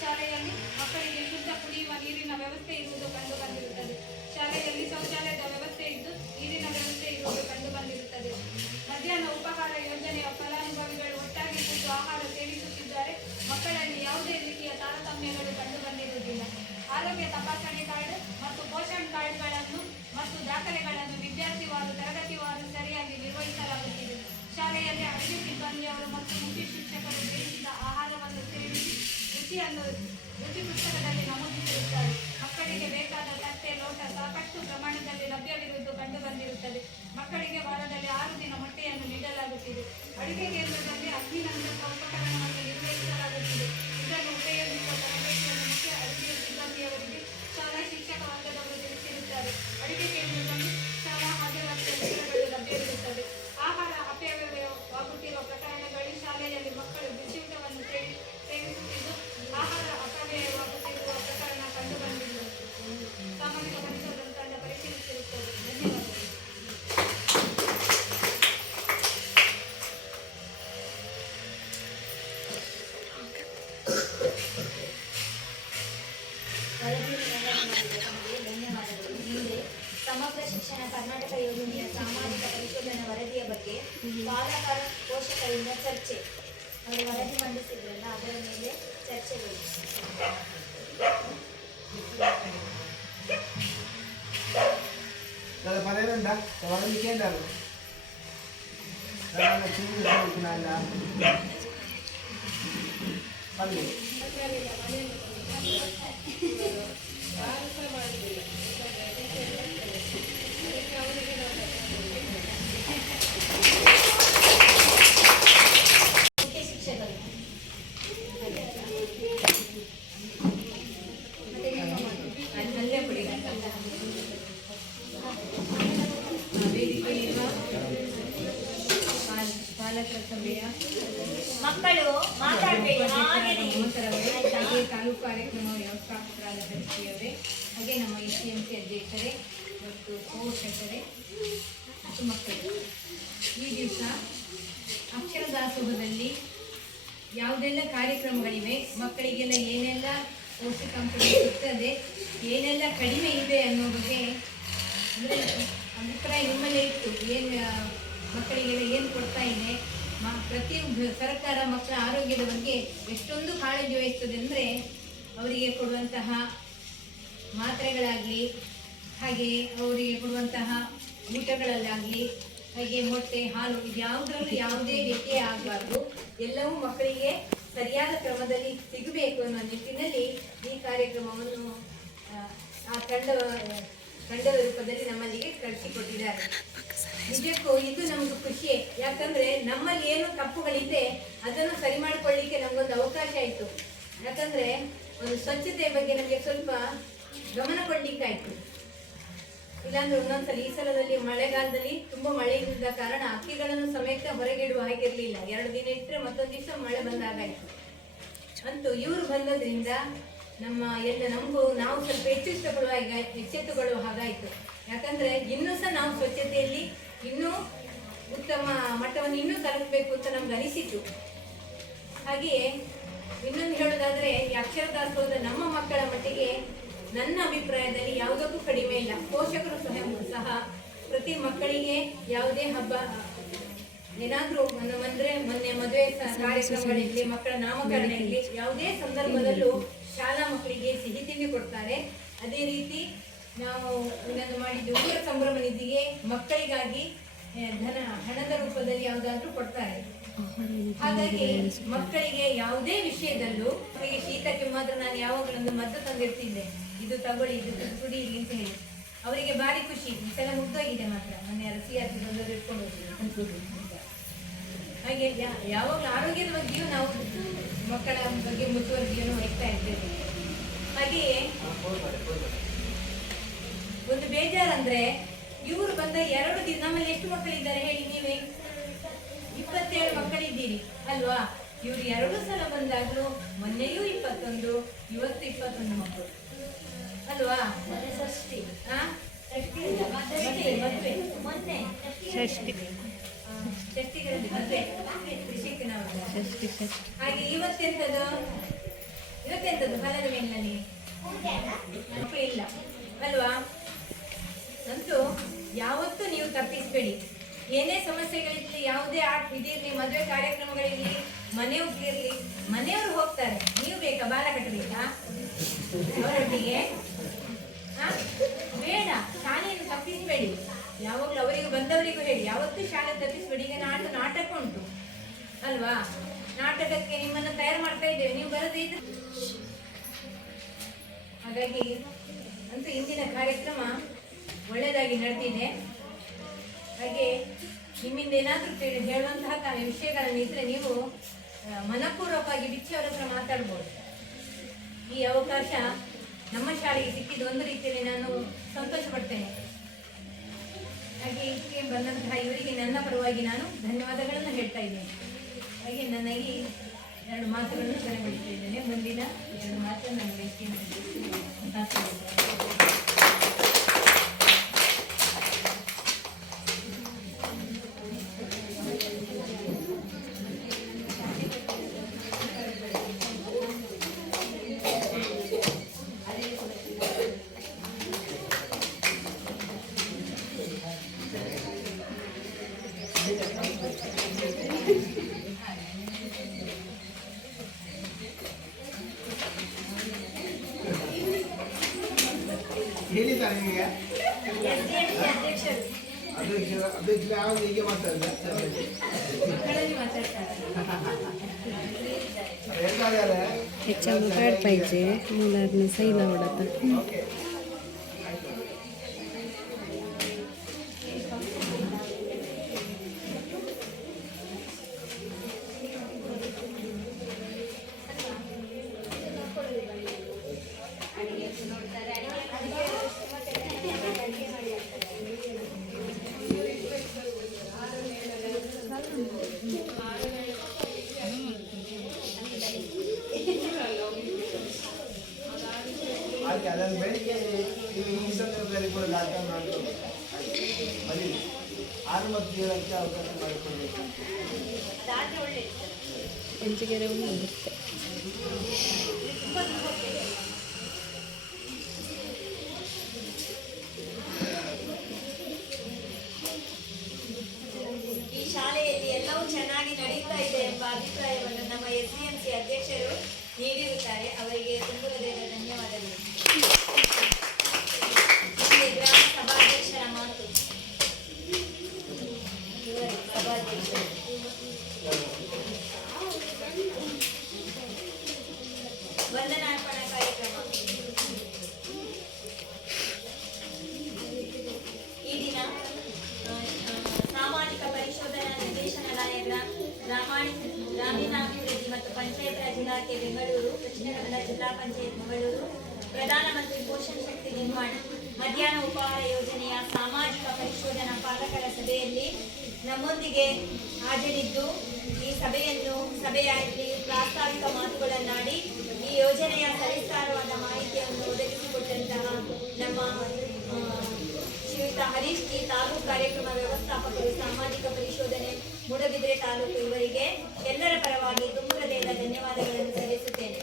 ಶಾಲೆಯಲ್ಲಿ ಮಕ್ಕಳಿಗೆ ಶುದ್ಧ ಕುಡಿಯುವ ನೀರಿನ ವ್ಯವಸ್ಥೆ ಇರುವುದು ಕಂಡುಬಂದಿರುತ್ತದೆ. ಶಾಲೆಯಲ್ಲಿ ಶೌಚಾಲಯದ ವ್ಯವಸ್ಥೆ ಇದ್ದು ನೀರಿನ ವ್ಯವಸ್ಥೆ ಇರುವುದು ಕಂಡುಬಂದಿರುತ್ತದೆ. ಮಧ್ಯಾಹ್ನ ಉಪಹಾರ ಯೋಜನೆಯ ಫಲಾನುಭವಿಗಳು ಒಟ್ಟಾಗಿ ಕೂತು ಆಹಾರ ಸೇವಿಸುತ್ತಿದ್ದಾರೆ. ಮಕ್ಕಳಲ್ಲಿ ಯಾವುದೇ ರೀತಿಯ ತಾರತಮ್ಯಗಳು ಕಂಡುಬಂದಿರುವುದಿಲ್ಲ. ಆರೋಗ್ಯ ತಪಾಸಣೆ ಕಾರ್ಡ್ ಮತ್ತು ಪೋಷಣ್ ಕಾರ್ಡ್ಗಳನ್ನು ಮತ್ತು ದಾಖಲೆಗಳನ್ನು ವಿದ್ಯಾರ್ಥಿವಾರು ತರಗತಿವಾರು ಸರಿಯಾಗಿ ನಿರ್ವಹಿಸಲಾಗುತ್ತಿದೆ. ಶಾಲೆಯಲ್ಲಿ ಅಡುಗೆ ಸಿಬ್ಬಂದಿಯವರು ಮತ್ತು ಮುಖ್ಯ ಶಿಕ್ಷಕರು ಬೇಯಿಸಿದ ಆಹಾರವನ್ನು ಸೇವಿಸಿ ರುಚಿ ಪುಸ್ತಕದಲ್ಲಿ ನಮೂದಿಸಿರುತ್ತಾರೆ. ಮಕ್ಕಳಿಗೆ ಬೇಕಾದ ತಟ್ಟೆ ಲೋಟ ಸಾಕಷ್ಟು ಪ್ರಮಾಣದಲ್ಲಿ ಲಭ್ಯವಿರುವುದು ಕಂಡುಬಂದಿರುತ್ತದೆ. ಮಕ್ಕಳಿಗೆ ವಾರದಲ್ಲಿ 6 ದಿನ ಮೊಟ್ಟೆಯನ್ನು ನೀಡಲಾಗುತ್ತಿದೆ. ಅಡುಗೆ ಕೇಂದ್ರದಲ್ಲಿ ಅಗ್ನಿನಂದಕ ಉಪಕರಣವನ್ನು ನಿರ್ವಹಿಸಲಾಗುತ್ತಿದೆ. ಇದನ್ನು ಉಪಯೋಗಿಸುವ ತರಬೇತಿಯನ್ನು ಮುಖ್ಯ ಅಡುಗೆ ಸಿಬ್ಬಂದಿಯವರಿಗೆ ಶಾಲಾ ಶಿಕ್ಷಕ ವರ್ಗದವರು ತಿಳಿಸಿರುತ್ತಾರೆ. ಅಡುಗೆ ಕೇಂದ್ರದಲ್ಲಿ ಶಾಲಾ ಹಾಜರಾತಿಯ ವಿವರಗಳು ಲಭ್ಯವಿರುತ್ತದೆ. ಆಹಾರ ಅಪವ್ಯಯವಾಗುತ್ತಿರುವ ಪ್ರಕರಣಗಳು ಶಾಲೆಯಲ್ಲಿ ಮಕ್ಕಳು ಬಿಸಿಯೂಟವನ್ನು ಸೇವಿಸುತ್ತಿದ್ದು ಆಹಾರ ಅಪವ್ಯಯವಾಗುತ್ತಿರುವ ಪ್ರಕರಣ ಕಂಡುಬಂದಿಲ್ಲ. ಸಾಮಾಜಿಕ ಪರಿಶೋಧನಾ ತಂಡ ಪರಿಶೀಲಿಸಿರುತ್ತದೆ. ಧನ್ಯವಾದಗಳು. ಧನ್ಯವಾದಗಳು. ಮುಂದೆ ಸಮಗ್ರ ಶಿಕ್ಷಣ ಕರ್ನಾಟಕ ಯೋಜನೆಯ ಸಾಮಾಜಿಕ ಪರಿಶೋಧನಾ ವರದಿಯ ಬಗ್ಗೆ ಪಾಲಕರ ಪೋಷಕರಿಂದ ಚರ್ಚೆ. ಅವರು ವರದಿ ಮಂಡಿಸಿದ್ರಲ್ಲ, ಅದರ ಮೇಲೆ ಚರ್ಚೆಗಳು. పనేనంట వాళ్ళ మీకేంటారు చూపించుకుంటున్నా పని ಮುಖ್ಯ ಶಿಕ್ಷಕರು ಅಲ್ಲೇ ಕೊಡಿ. ವೇದಿಕೆಯಲ್ಲಿರುವ ಪಾಲಕರ ಸಭೆಯ ಮಕ್ಕಳು ಮಾತಾಡಬೇಡಿ, ಹಾಗೆ ತಾಲೂಕು ಕಾರ್ಯಕ್ರಮ ವ್ಯವಸ್ಥಾಪಕರಾದ ಹರಿಸಿಯವರೇ, ಹಾಗೆ ನಮ್ಮ SDMC ಅಧ್ಯಕ್ಷರೇ ಮತ್ತು ಪೋಷಕರೇ ಮತ್ತು ಮಕ್ಕಳು, ಈ ದಿವಸ ಅಕ್ಷರ ದಾಸೋಹದಲ್ಲಿ ಯಾವುದೆಲ್ಲ ಕಾರ್ಯಕ್ರಮಗಳಿವೆ, ಮಕ್ಕಳಿಗೆಲ್ಲ ಏನೆಲ್ಲ ಪೌಷ್ಟಿಕಾಂಶಗಳು ಸಿಗ್ತದೆ, ಏನೆಲ್ಲ ಕಡಿಮೆ ಇದೆ ಅನ್ನೋ ಬಗ್ಗೆ ಅಂದರೆ ಅಭಿಪ್ರಾಯ ನಿಮ್ಮಲ್ಲೇ ಇತ್ತು. ಏನು ಮಕ್ಕಳಿಗೆಲ್ಲ ಏನು ಕೊಡ್ತಾ ಇದೆ, ಪ್ರತಿಯೊಂದು ಸರ್ಕಾರ ಮಕ್ಕಳ ಆರೋಗ್ಯದ ಬಗ್ಗೆ ಎಷ್ಟೊಂದು ಕಾಳಜಿ ವಹಿಸ್ತದೆ ಅಂದರೆ ಅವರಿಗೆ ಕೊಡುವಂತಹ ಮಾತ್ರೆಗಳಾಗಲಿ, ಹಾಗೆ ಅವರಿಗೆ ಕೊಡುವಂತಹ ಊಟಗಳಲ್ಲಾಗಲಿ, ಹಾಗೆ ಮೊಟ್ಟೆ ಹಾಲು ಇದ್ಯಾವುದರಲ್ಲೂ ಯಾವುದೇ ವ್ಯತ್ಯಯ ಆಗಬಾರ್ದು, ಎಲ್ಲವೂ ಮಕ್ಕಳಿಗೆ ಸರಿಯಾದ ಕ್ರಮದಲ್ಲಿ ಸಿಗಬೇಕು ಅನ್ನೋ ನಿಟ್ಟಿನಲ್ಲಿ ಈ ಕಾರ್ಯಕ್ರಮವನ್ನು ಆ ತಂಡದ ರೂಪದಲ್ಲಿ ನಮ್ಮಲ್ಲಿಗೆ ಕಳಿಸಿಕೊಟ್ಟಿದ್ದಾರೆ. ನಿಜಕ್ಕೂ ಇದು ನಮಗೂ ಖುಷಿ. ಯಾಕಂದ್ರೆ ನಮ್ಮಲ್ಲಿ ಏನು ತಪ್ಪುಗಳಿದೆ ಅದನ್ನು ಸರಿ ಮಾಡಿಕೊಳ್ಳಿಕ್ಕೆ ನಮಗೊಂದು ಅವಕಾಶ ಆಯಿತು. ಯಾಕಂದ್ರೆ ಒಂದು ಸ್ವಚ್ಛತೆ ಬಗ್ಗೆ ನಮಗೆ ಸ್ವಲ್ಪ ಗಮನ ಕೊಡ್ಲಿಕ್ಕಾಯ್ತು. ಇಲ್ಲಾಂದ್ರೆ ಒಂದೊಂದ್ಸಲ ಈ ಸಲದಲ್ಲಿ ಮಳೆಗಾಲದಲ್ಲಿ ತುಂಬಾ ಮಳೆ ಇದ್ದ ಕಾರಣ ಅಕ್ಕಿಗಳನ್ನು ಸಮೇತ ಹೊರಗಿಡುವ ಹಾಗಿರ್ಲಿಲ್ಲ. 2 ದಿನ ಇಟ್ಟರೆ ಮತ್ತೊಂದು ದಿವಸ ಮಳೆ ಬಂದಾಗಾಯ್ತು. ಅಂತೂ ಇವರು ಬಂದದ್ರಿಂದ ನಮಗೂ ನಾವು ಸ್ವಲ್ಪ ಎಚ್ಚೆತ್ತುಕೊಳ್ಳುವ ಹಾಗಾಯಿತು. ಯಾಕಂದ್ರೆ ಇನ್ನೂ ಸಹ ನಾವು ಸ್ವಚ್ಛತೆಯಲ್ಲಿ ಇನ್ನೂ ಉತ್ತಮ ಮಟ್ಟವನ್ನು ಇನ್ನೂ ತಲುಪಬೇಕು ಅಂತ ನಮ್ಗೆ ಅನಿಸಿತು. ಹಾಗೆಯೇ ಇನ್ನೊಂದು ಹೇಳೋದಾದ್ರೆ ಈ ಅಕ್ಷರ ದಾಸೋಹದ ನಮ್ಮ ಮಕ್ಕಳ ಮಟ್ಟಿಗೆ ನನ್ನ ಅಭಿಪ್ರಾಯದಲ್ಲಿ ಯಾವುದಕ್ಕೂ ಕಡಿಮೆ ಇಲ್ಲ. ಪೋಷಕರು ಸಹ ಪ್ರತಿ ಮಕ್ಕಳಿಗೆ ಯಾವುದೇ ಹಬ್ಬ ಏನಾದರೂ ಅಂದ್ರೆ ಮೊನ್ನೆ ಮದುವೆ ಕಾರ್ಯಕ್ರಮಗಳಿರಲಿ, ಮಕ್ಕಳ ನಾಮಕರಣ ಇರಲಿ, ಯಾವುದೇ ಸಂದರ್ಭದಲ್ಲೂ ಶಾಲಾ ಮಕ್ಕಳಿಗೆ ಸಿಹಿ ತಿಂಡಿ ಕೊಡ್ತಾರೆ. ಅದೇ ರೀತಿ ನಾವು ಇನ್ನೊಂದು ಮಾಡಿದ್ದು ಊರ ಸಂಭ್ರಮ ನಿಧಿಗೆ ಮಕ್ಕಳಿಗಾಗಿ ಹಣದ ರೂಪದಲ್ಲಿ ಯಾವುದಾದ್ರೂ ಕೊಡ್ತಾರೆ. ಹಾಗಾಗಿ ಮಕ್ಕಳಿಗೆ ಯಾವುದೇ ವಿಷಯದಲ್ಲೂ ಅವರಿಗೆ ಶೀತಕ್ಕೆ ಮಾತ್ರ ನಾನು ಯಾವಾಗಲೂ ಮದ್ದು ತಂದಿರ್ತಿದ್ದೆ, ಇದು ತಗೊಳ್ಳಿ, ಇದು ಕುಡಿಯಿರಿ ಅಂತ ಹೇಳಿ. ಅವರಿಗೆ ಭಾರಿ ಖುಷಿ. ಈ ಸಲ ಮುಗ್ದೋಗಿದೆ ಮಾತ್ರ, ಮೊನ್ನೆ ಸಿಆರ್ಪಿ ಬಂದವರು ಇಟ್ಕೊಂಡು ಹೋಗಿದ್ರು. ಹಾಗೆ ಯಾವಾಗಲೂ ಆರೋಗ್ಯದ ಬಗ್ಗೆಯೂ ನಾವು ಮಕ್ಕಳ ಬಗ್ಗೆ ಮುತುವರ್ಜಿಯನ್ನು ವಹಿಸ್ತಾ ಇರ್ತೇವೆ. ಹಾಗೆಯೇ ಒಂದು ಬೇಜಾರಂದ್ರೆ ಇವರು ಬಂದ 2 ದಿನ ನಮ್ಮಲ್ಲಿ ಎಷ್ಟು ಮಕ್ಕಳಿದ್ದಾರೆ ಹೇಳಿ ನೀವೇ? 27 ಮಕ್ಕಳಿದ್ದೀರಿ ಅಲ್ವಾ? ಇವರು 2 ಸಲ ಬಂದಾಗ್ಲೂ ಮೊನ್ನೆಯೂ 21, ಇವತ್ತು 21 ಮಕ್ಕಳು ಅಲ್ವಾ? ಮತ್ತೆ ಷಷ್ಠಿ. ಹಾ? ಮದುವೆ ಮೊನ್ನೆ ಷಷ್ಠಿಗಳಲ್ಲಿ ಮದುವೆ ಋಷಿಕನವರ. ಹಾಗೆ ಇವತ್ತೆಂತದ್ದು ಫಲವೇನಲ್ಲಿ ಮಕ್ಕಳು ಇಲ್ಲ ಅಲ್ವಾ? ಅಂತೂ ಯಾವತ್ತೂ ನೀವು ತಪ್ಪಿಸ್ಬೇಡಿ. ಏನೇ ಸಮಸ್ಯೆಗಳಿರಲಿ, ಯಾವುದೇ ಇದಿರಲಿ, ಮದುವೆ ಕಾರ್ಯಕ್ರಮಗಳಿರಲಿ, ಮನೆ ಇರಲಿ, ಮನೆಯವರು ಹೋಗ್ತಾರೆ, ನೀವು ಬೇಕಾ ಬಾಲ ಕಟ್ಟಬೇಕಾ ಅವರೊಟ್ಟಿಗೆ? ಬೇಡ. ಶಾಲೆಯನ್ನು ತಪ್ಪಿಸಬೇಡಿ. ಯಾವಾಗಲೂ ಅವರಿಗೂ ಬಂದವರಿಗೂ ಹೇಳಿ, ಯಾವತ್ತೂ ಶಾಲೆ ತಪ್ಪಿಸಬೇಡಿ. ಈಗ ನಾಟಕ ಉಂಟು ಅಲ್ವಾ? ನಾಟಕಕ್ಕೆ ನಿಮ್ಮನ್ನು ತಯಾರು ಮಾಡ್ತಾ ಇದ್ದೇವೆ, ನೀವು ಬರದೇ ಇದ್ರೆ. ಹಾಗಾಗಿ ಅಂತೂ ಇಂದಿನ ಕಾರ್ಯಕ್ರಮ ಒಳ್ಳೆಯದಾಗಿ ನಡೆದಿದೆ. ಹಾಗೆ ನಿಮ್ಮಿಂದ ಏನಾದರೂ ಹೇಳುವಂತಹ ವಿಷಯಗಳನ್ನು ಇದ್ರೆ ನೀವು ಮನಪೂರ್ವಕವಾಗಿ ಬಿಚ್ಚಿ ಅವರ ಹತ್ರ ಮಾತಾಡ್ಬೋದು. ಈ ಅವಕಾಶ ನಮ್ಮ ಶಾಲೆಗೆ ಸಿಕ್ಕಿದ್ದು ಒಂದು ರೀತಿಯಲ್ಲಿ ನಾನು ಸಂತೋಷ ಪಡ್ತೇನೆ. ಹಾಗೆ ಇದಕ್ಕೆ ಬಂದಂತಹ ಇವರಿಗೆ ನನ್ನ ಪರವಾಗಿ ನಾನು ಧನ್ಯವಾದಗಳನ್ನು ಹೇಳ್ತಾ ಇದ್ದೇನೆ. ಹಾಗೆ ನನ್ನ ಈ 2 ಮಾತುಗಳನ್ನು ಕೊನೆಗೊಳಿಸ್ತಾ ಇದ್ದೇನೆ. ಮುಂದಿನ 2 ಮಾತನ್ನು ನನ್ನ ವ್ಯಕ್ತಿಯನ್ನು ಹೇಳಿದ್ದಾರೆ ನಿಮಗೆ ಅಧ್ಯಕ್ಷರು ಅಧ್ಯಕ್ಷರು ಯಾವಾಗ ಹೀಗೆ ಮಾತಾಡಿದ್ರೆ ಮಕ್ಕಳಲ್ಲಿ ಮಾತಾಡ್ತಾರೆ. ಹೇಳ್ತಾರೆ ह्याच्यावर कार्ड पाहिजे मुलांना सहीला आवडत. ಓಕೆ ಹಾಗೆ ಅದನ್ನು ಬೆಳಿಗ್ಗೆ ನೀವು ಈ ಸಂದರ್ಭದಲ್ಲಿ ಕೂಡ ದಾಖಲೆ ಮಾಡಿಕೊಂಡು ಬರೀ 6 ಮತ್ತು 7ಕ್ಕೆ ಅವಕಾಶ ಮಾಡಿಕೊಳ್ಬೇಕು. ರಾತ್ರಿ ಒಳ್ಳೆ ಎಂಚಿಗೆರೆ ಬರುತ್ತೆ. ಈ ಶಾಲೆಯಲ್ಲಿ ಎಲ್ಲವೂ ಚೆನ್ನಾಗಿ ನಡೀತಾ ಇದೆ ಎಂಬ ಅಭಿಪ್ರಾಯವನ್ನು ನಮ್ಮ SDMC ಅಧ್ಯಕ್ಷರು ನೀಡಿರುತ್ತಾರೆ. ಅವರಿಗೆ ತುಂಬು ಹೃದಯದ ಧನ್ಯವಾದಗಳು. ಇಲ್ಲಿ ಗ್ರಾಮ ಸಭಾಧ್ಯಕ್ಷರ ಮಾತು. ಇವರು ಸಭಾಧ್ಯಕ್ಷರು. ವಂದನಾರ್ಪಣಾ ಕಾರ್ಯಕ್ರಮ. ಈ ದಿನ ಸಾಮಾಜಿಕ ಪರಿಶೋಧನಾ ನಿರ್ದೇಶನಾಲಯ ಗ್ರಾಮೀಣಾಭಿವೃದ್ಧಿ ಮತ್ತು ಪಂಚಾಯತ್ ರಾಜ್ ಇಲಾಖೆ ಬೆಂಗಳೂರು, ದಕ್ಷಿಣ ಕನ್ನಡ ಜಿಲ್ಲಾ ಪಂಚಾಯತ್ ಮಂಗಳೂರು, ಪ್ರಧಾನಮಂತ್ರಿ ಪೋಷಣ ಶಕ್ತಿ ನಿರ್ಮಾಣ ಮಧ್ಯಾಹ್ನ ಉಪಹಾರ ಯೋಜನೆಯ ಸಾಮಾಜಿಕ ಪರಿಶೋಧನಾ ಪಾಲಕರ ಸಭೆಯಲ್ಲಿ ನಮ್ಮೊಂದಿಗೆ ಹಾಜರಿದ್ದು ಈ ಸಭೆಯಲ್ಲಿ ಪ್ರಾಸ್ತಾವಿಕ ಮಾತುಗಳನ್ನಾಡಿ ಈ ಯೋಜನೆಯ ಸವಿಸ್ತಾರವಾದ ಮಾಹಿತಿಯನ್ನು ಒದಗಿಸಿಕೊಟ್ಟಂತಹ ನಮ್ಮ ಶ್ರೀಯುತ ಹರೀಶ್ ಜಿ, ತಾಲೂಕು ಕಾರ್ಯಕ್ರಮ ವ್ಯವಸ್ಥಾಪಕರು, ಸಾಮಾಜಿಕ ಪರಿಶೋಧನೆ, ಮೂಡಬಿದ್ರೆ ತಾಲೂಕು, ಇವರಿಗೆ ಎಲ್ಲರ ಪರವಾಗಿ ತುಂಬು ಹೃದಯದ ಧನ್ಯವಾದಗಳನ್ನು ಸಲ್ಲಿಸುತ್ತೇನೆ.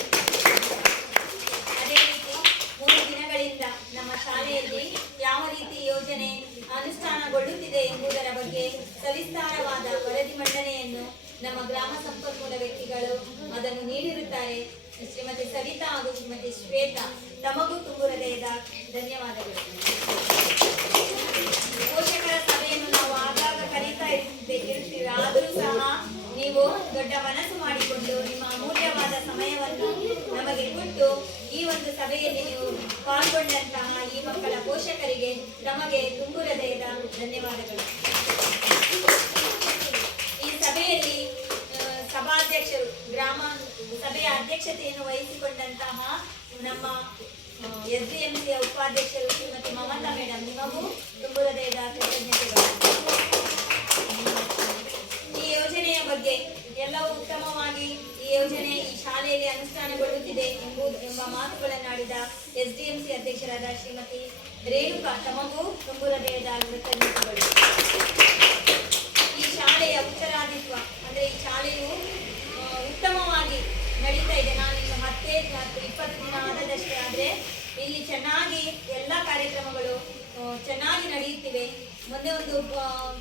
ಅದೇ ರೀತಿ 3 ದಿನಗಳಿಂದ ನಮ್ಮ ಶಾಲೆಯಲ್ಲಿ ಯಾವ ರೀತಿ ಯೋಜನೆ ಅನುಷ್ಠಾನಗೊಳ್ಳುತ್ತಿದೆ ಎಂಬುದರ ಬಗ್ಗೆ ಸವಿಸ್ತಾರವಾದ ವರದಿ ಮಂಡನೆಯನ್ನು ನಮ್ಮ ಗ್ರಾಮ ಸಂಪನ್ಮೂಲ ವ್ಯಕ್ತಿಗಳು ಅದನ್ನು ನೀಡಿರುತ್ತಾರೆ. ಶ್ರೀಮತಿ ಸವಿತಾ ಹಾಗೂ ಶ್ರೀಮತಿ ಶ್ವೇತಾ, ತಮಗೂ ತುಂಬು ಹೃದಯದ ಧನ್ಯವಾದಗಳು. ಪೋಷಕರ ಸಭೆಯನ್ನು ನಾವು ಆಗಾಗ ಕರೀತಾ ಇರ್ತೀವಿ, ಆದರೂ ಸಹ ನೀವು ದೊಡ್ಡ ಮನಸ್ಸು ಮಾಡಿಕೊಂಡು ನಿಮ್ಮ ಅಮೂಲ್ಯವಾದ ಸಮಯವನ್ನು ನಮಗೆ ಕೊಟ್ಟು ಈ ಒಂದು ಸಭೆಯಲ್ಲಿ ನೀವು ಪಾಲ್ಗೊಂಡಂತಹ ಈ ಮಕ್ಕಳ ಪೋಷಕರಿಗೆ ನಮಗೆ ತುಂಬು ಹೃದಯದ ಧನ್ಯವಾದಗಳು. ಈ ಸಭೆಯಲ್ಲಿ ಸಭಾಧ್ಯಕ್ಷರು, ಗ್ರಾಮ ಸಭೆಯ ಅಧ್ಯಕ್ಷತೆಯನ್ನು ವಹಿಸಿಕೊಂಡಂತಹ ನಮ್ಮ SDMCಯ ಉಪಾಧ್ಯಕ್ಷರು ಶ್ರೀಮತಿ ಮಮತಾ ಮೇಡಮ್, ನಿಮಗೂ ತುಂಬು ಹೃದಯದ ಕೃತಜ್ಞತೆಗಳು. ಈ ಯೋಜನೆಯ ಬಗ್ಗೆ ಎಲ್ಲವೂ ಉತ್ತಮವಾಗಿ ಈ ಯೋಜನೆ ಈ ಶಾಲೆಯಲ್ಲಿ ಅನುಷ್ಠಾನಗೊಳ್ಳುತ್ತಿದೆ ಎಂಬ ಮಾತುಗಳನ್ನಾಡಿದ SDMC ಅಧ್ಯಕ್ಷರಾದ ಶ್ರೀಮತಿ ರೇಣುಕಾ, ತಮಗೂ ತುಂಬು ಹೃದಯದ ಕೃತಜ್ಞತೆಗಳು. ಈ ಶಾಲೆಯ ಉತ್ತರಾದಿತ್ವ ಅಂದರೆ ಈ ಶಾಲೆಯು ಉತ್ತಮವಾಗಿ ನಡೀತಾ ಇದೆ. ನಾನು ಇನ್ನು 10-20 ದಿನ ಆದದಷ್ಟೇ, ಆದರೆ ಇಲ್ಲಿ ಚೆನ್ನಾಗಿ ಎಲ್ಲ ಕಾರ್ಯಕ್ರಮಗಳು ಚೆನ್ನಾಗಿ ನಡೆಯುತ್ತಿವೆ. ಮೊನ್ನೆ ಒಂದು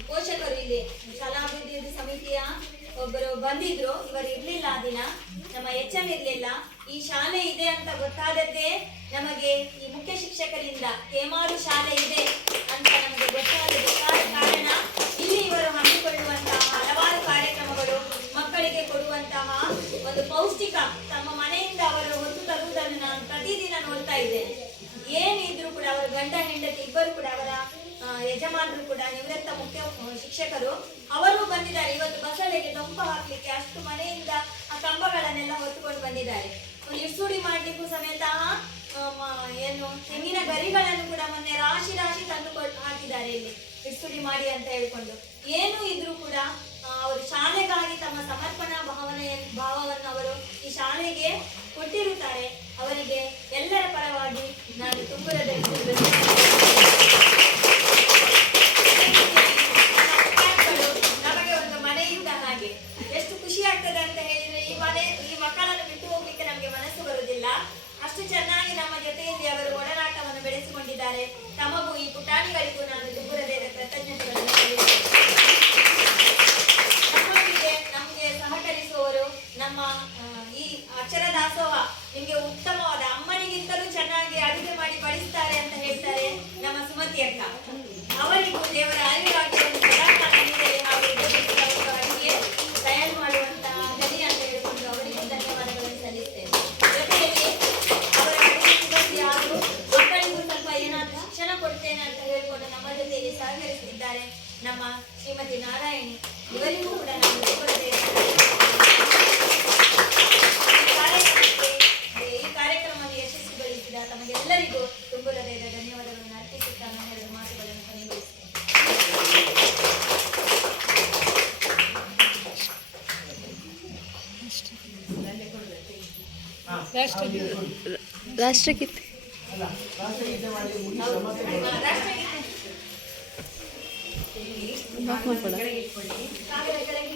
ಪೋಷಕರು ಇಲ್ಲಿ ಶಾಲಾಭಿವೃದ್ಧಿ ಸಮಿತಿಯ ಒಬ್ಬರು ಬಂದಿದ್ರು, ಇವರು ಇರಲಿಲ್ಲ ಆ ದಿನ, ನಮ್ಮ HM ಇರಲಿಲ್ಲ. ಈ ಶಾಲೆ ಇದೆ ಅಂತ ಗೊತ್ತಾದದ್ದೇ ನಮಗೆ ಈ ಮುಖ್ಯ ಶಿಕ್ಷಕರಿಂದ ಕೇಮಾರು ಶಾಲೆ ಇದೆ ಅಂತ ನಮಗೆ ಗೊತ್ತಾದ ಕಾರಣ ಇಲ್ಲಿ ಇವರು ಹಮ್ಮಿಕೊಳ್ಳುವಂತಹ ಹಲವಾರು ಕಾರ್ಯಕ್ರಮಗಳು, ಮಕ್ಕಳಿಗೆ ಕೊಡುವಂತಹ ಒಂದು ಪೌಷ್ಟಿಕ ತಮ್ಮ ಮನೆಯಿಂದ ಅವರು ಹೊತ್ತು ತರುವುದನ್ನು ನಾನು ಪ್ರತಿದಿನ ನೋಡ್ತಾ ಇದ್ದೇನೆ. ಏನಿದ್ರು ಕೂಡ ಅವರು ಗಂಡ ಹೆಂಡತಿ ಇಬ್ಬರು ಕೂಡ, ಅವರ ಯಜಮಾನರು ಕೂಡ ನಿವೃತ್ತ ಮುಖ್ಯ ಶಿಕ್ಷಕರು, ಅವರು ಬಂದಿದ್ದಾರೆ. ಇವತ್ತು ಬಸಳೆಗೆ ದೊಂಪ ಹಾಕ್ಲಿಕ್ಕೆ ಅಷ್ಟು ಮನೆಯಿಂದ ಆ ಕಂಬಗಳನ್ನೆಲ್ಲ ಹೊತ್ತುಕೊಂಡು ಬಂದಿದ್ದಾರೆ. ಒಂದು ಇಡ್ಸುಡಿ ಮಾಡ್ಲಿಕ್ಕೂ ಸಮೇತ ಏನು ತೆಂಗಿನ ಗರಿಗಳನ್ನು ಕೂಡ ಮೊನ್ನೆ ರಾಶಿ ರಾಶಿ ತಂದು ಹಾಕಿದ್ದಾರೆ ಇಲ್ಲಿ ಇಡ್ಸುಡಿ ಮಾಡಿ ಅಂತ ಹೇಳ್ಕೊಂಡು. ಏನು ಇದ್ರೂ ಕೂಡ ಅವರು ಶಾಲೆಗಾಗಿ ತಮ್ಮ ಸಮರ್ಪಣಾ ಭಾವವನ್ನು ಅವರು ಈ ಶಾಲೆಗೆ ಕೊಟ್ಟಿರುತ್ತಾರೆ. ಅವರಿಗೆ ಎಲ್ಲರ ಪರವಾಗಿ ನಾನು ತುಂಬು ನಮಗೆ ಒಂದು ಮನೆ ಇದ್ದ ಹಾಗೆ ಎಷ್ಟು ಖುಷಿ ಆಗ್ತದೆ ಅಂತ ಹೇಳಿದ್ರೆ, ಈ ಮಕ್ಕಳನ್ನು ಬಿಟ್ಟು ಹೋಗ್ಲಿಕ್ಕೆ ನಮಗೆ ಮನಸ್ಸು ಬರುವುದಿಲ್ಲ. ಅಷ್ಟು ಚೆನ್ನಾಗಿ ನಮ್ಮ ಜೊತೆಯಲ್ಲಿ ಅವರು ಒಡನಾಟವನ್ನು ಬೆಳೆಸಿಕೊಂಡಿದ್ದಾರೆ. ತಮಗೂ ಈ ಪುಟಾಣಿಗಳಿಗೂ ನಾನು ತುಂಬು ಹೃದಯದ ಕೃತಜ್ಞತೆಗಳನ್ನು ಸಲ್ಲಿಸುತ್ತೇನೆ. ನಮಗೆ ಸಹಕರಿಸುವವರು ನಮ್ಮ ಈ ಅಕ್ಷರ ದಾಸೋಹ ನಿಮಗೆ ಉತ್ತಮವಾದ, ಅಮ್ಮನಿಗಿಂತಲೂ ಚೆನ್ನಾಗಿ ಅಡುಗೆ ಮಾಡಿ ಬಡಿಸ್ತಾರೆ ಅಂತ ಹೇಳ್ತಾರೆ ನಮ್ಮ ಸುಮತಿ ಅಕ್ಕ. ಅವರಿಗೂ ದೇವರ ಆಯುರಾಗ್ಯವನ್ನು ಸದಾಕಾಲ ನೀಡಲಿ ಹಾಗೂ ಅಡುಗೆ ತಯಾರು ಮಾಡುವಂತಹ ಗಡಿ ಅಂತ ಹೇಳಿಕೊಂಡು ಅವರಿಗೂ ಧನ್ಯವಾದಗಳನ್ನು ಸಲ್ಲಿಸ್ತೇನೆ. ಜೊತೆಯಲ್ಲಿ ಅವರ ಅಡುಗೆ ಸಿಬ್ಬಂದಿ ಹಾಗೂ ಮಕ್ಕಳಿಗೂ ಸ್ವಲ್ಪ ಏನಾದರೂ ಶಿಕ್ಷಣ ಕೊಡ್ತೇನೆ ಅಂತ ಹೇಳಿಕೊಂಡು ನಮ್ಮ ಜೊತೆಯಲ್ಲಿ ಸಹಕರಿಸುತ್ತಿದ್ದಾರೆ ನಮ್ಮ ಶ್ರೀಮತಿ ನಾರಾಯಣಿ. ಇವರಿಗೂ ಕೂಡ ನಾನು ಈ ಕಾರ್ಯಕ್ರಮವನ್ನು ಯಶಸ್ವಿಗೊಳಿಸಿದ ತಮಗೆಲ್ಲರಿಗೂ ತುಂಬು ಹೃದಯದ ಧನ್ಯವಾದಗಳನ್ನು ಅರ್ಪಿಸುತ್ತಾ ನಾನು ಎರಡು ಮಾತುಗಳನ್ನು ಕೊನೆಗೊಳಿಸುತ್ತೇನೆ. ರಾಷ್ಟ್ರಗೀತೆ ಕೆಳಗೆ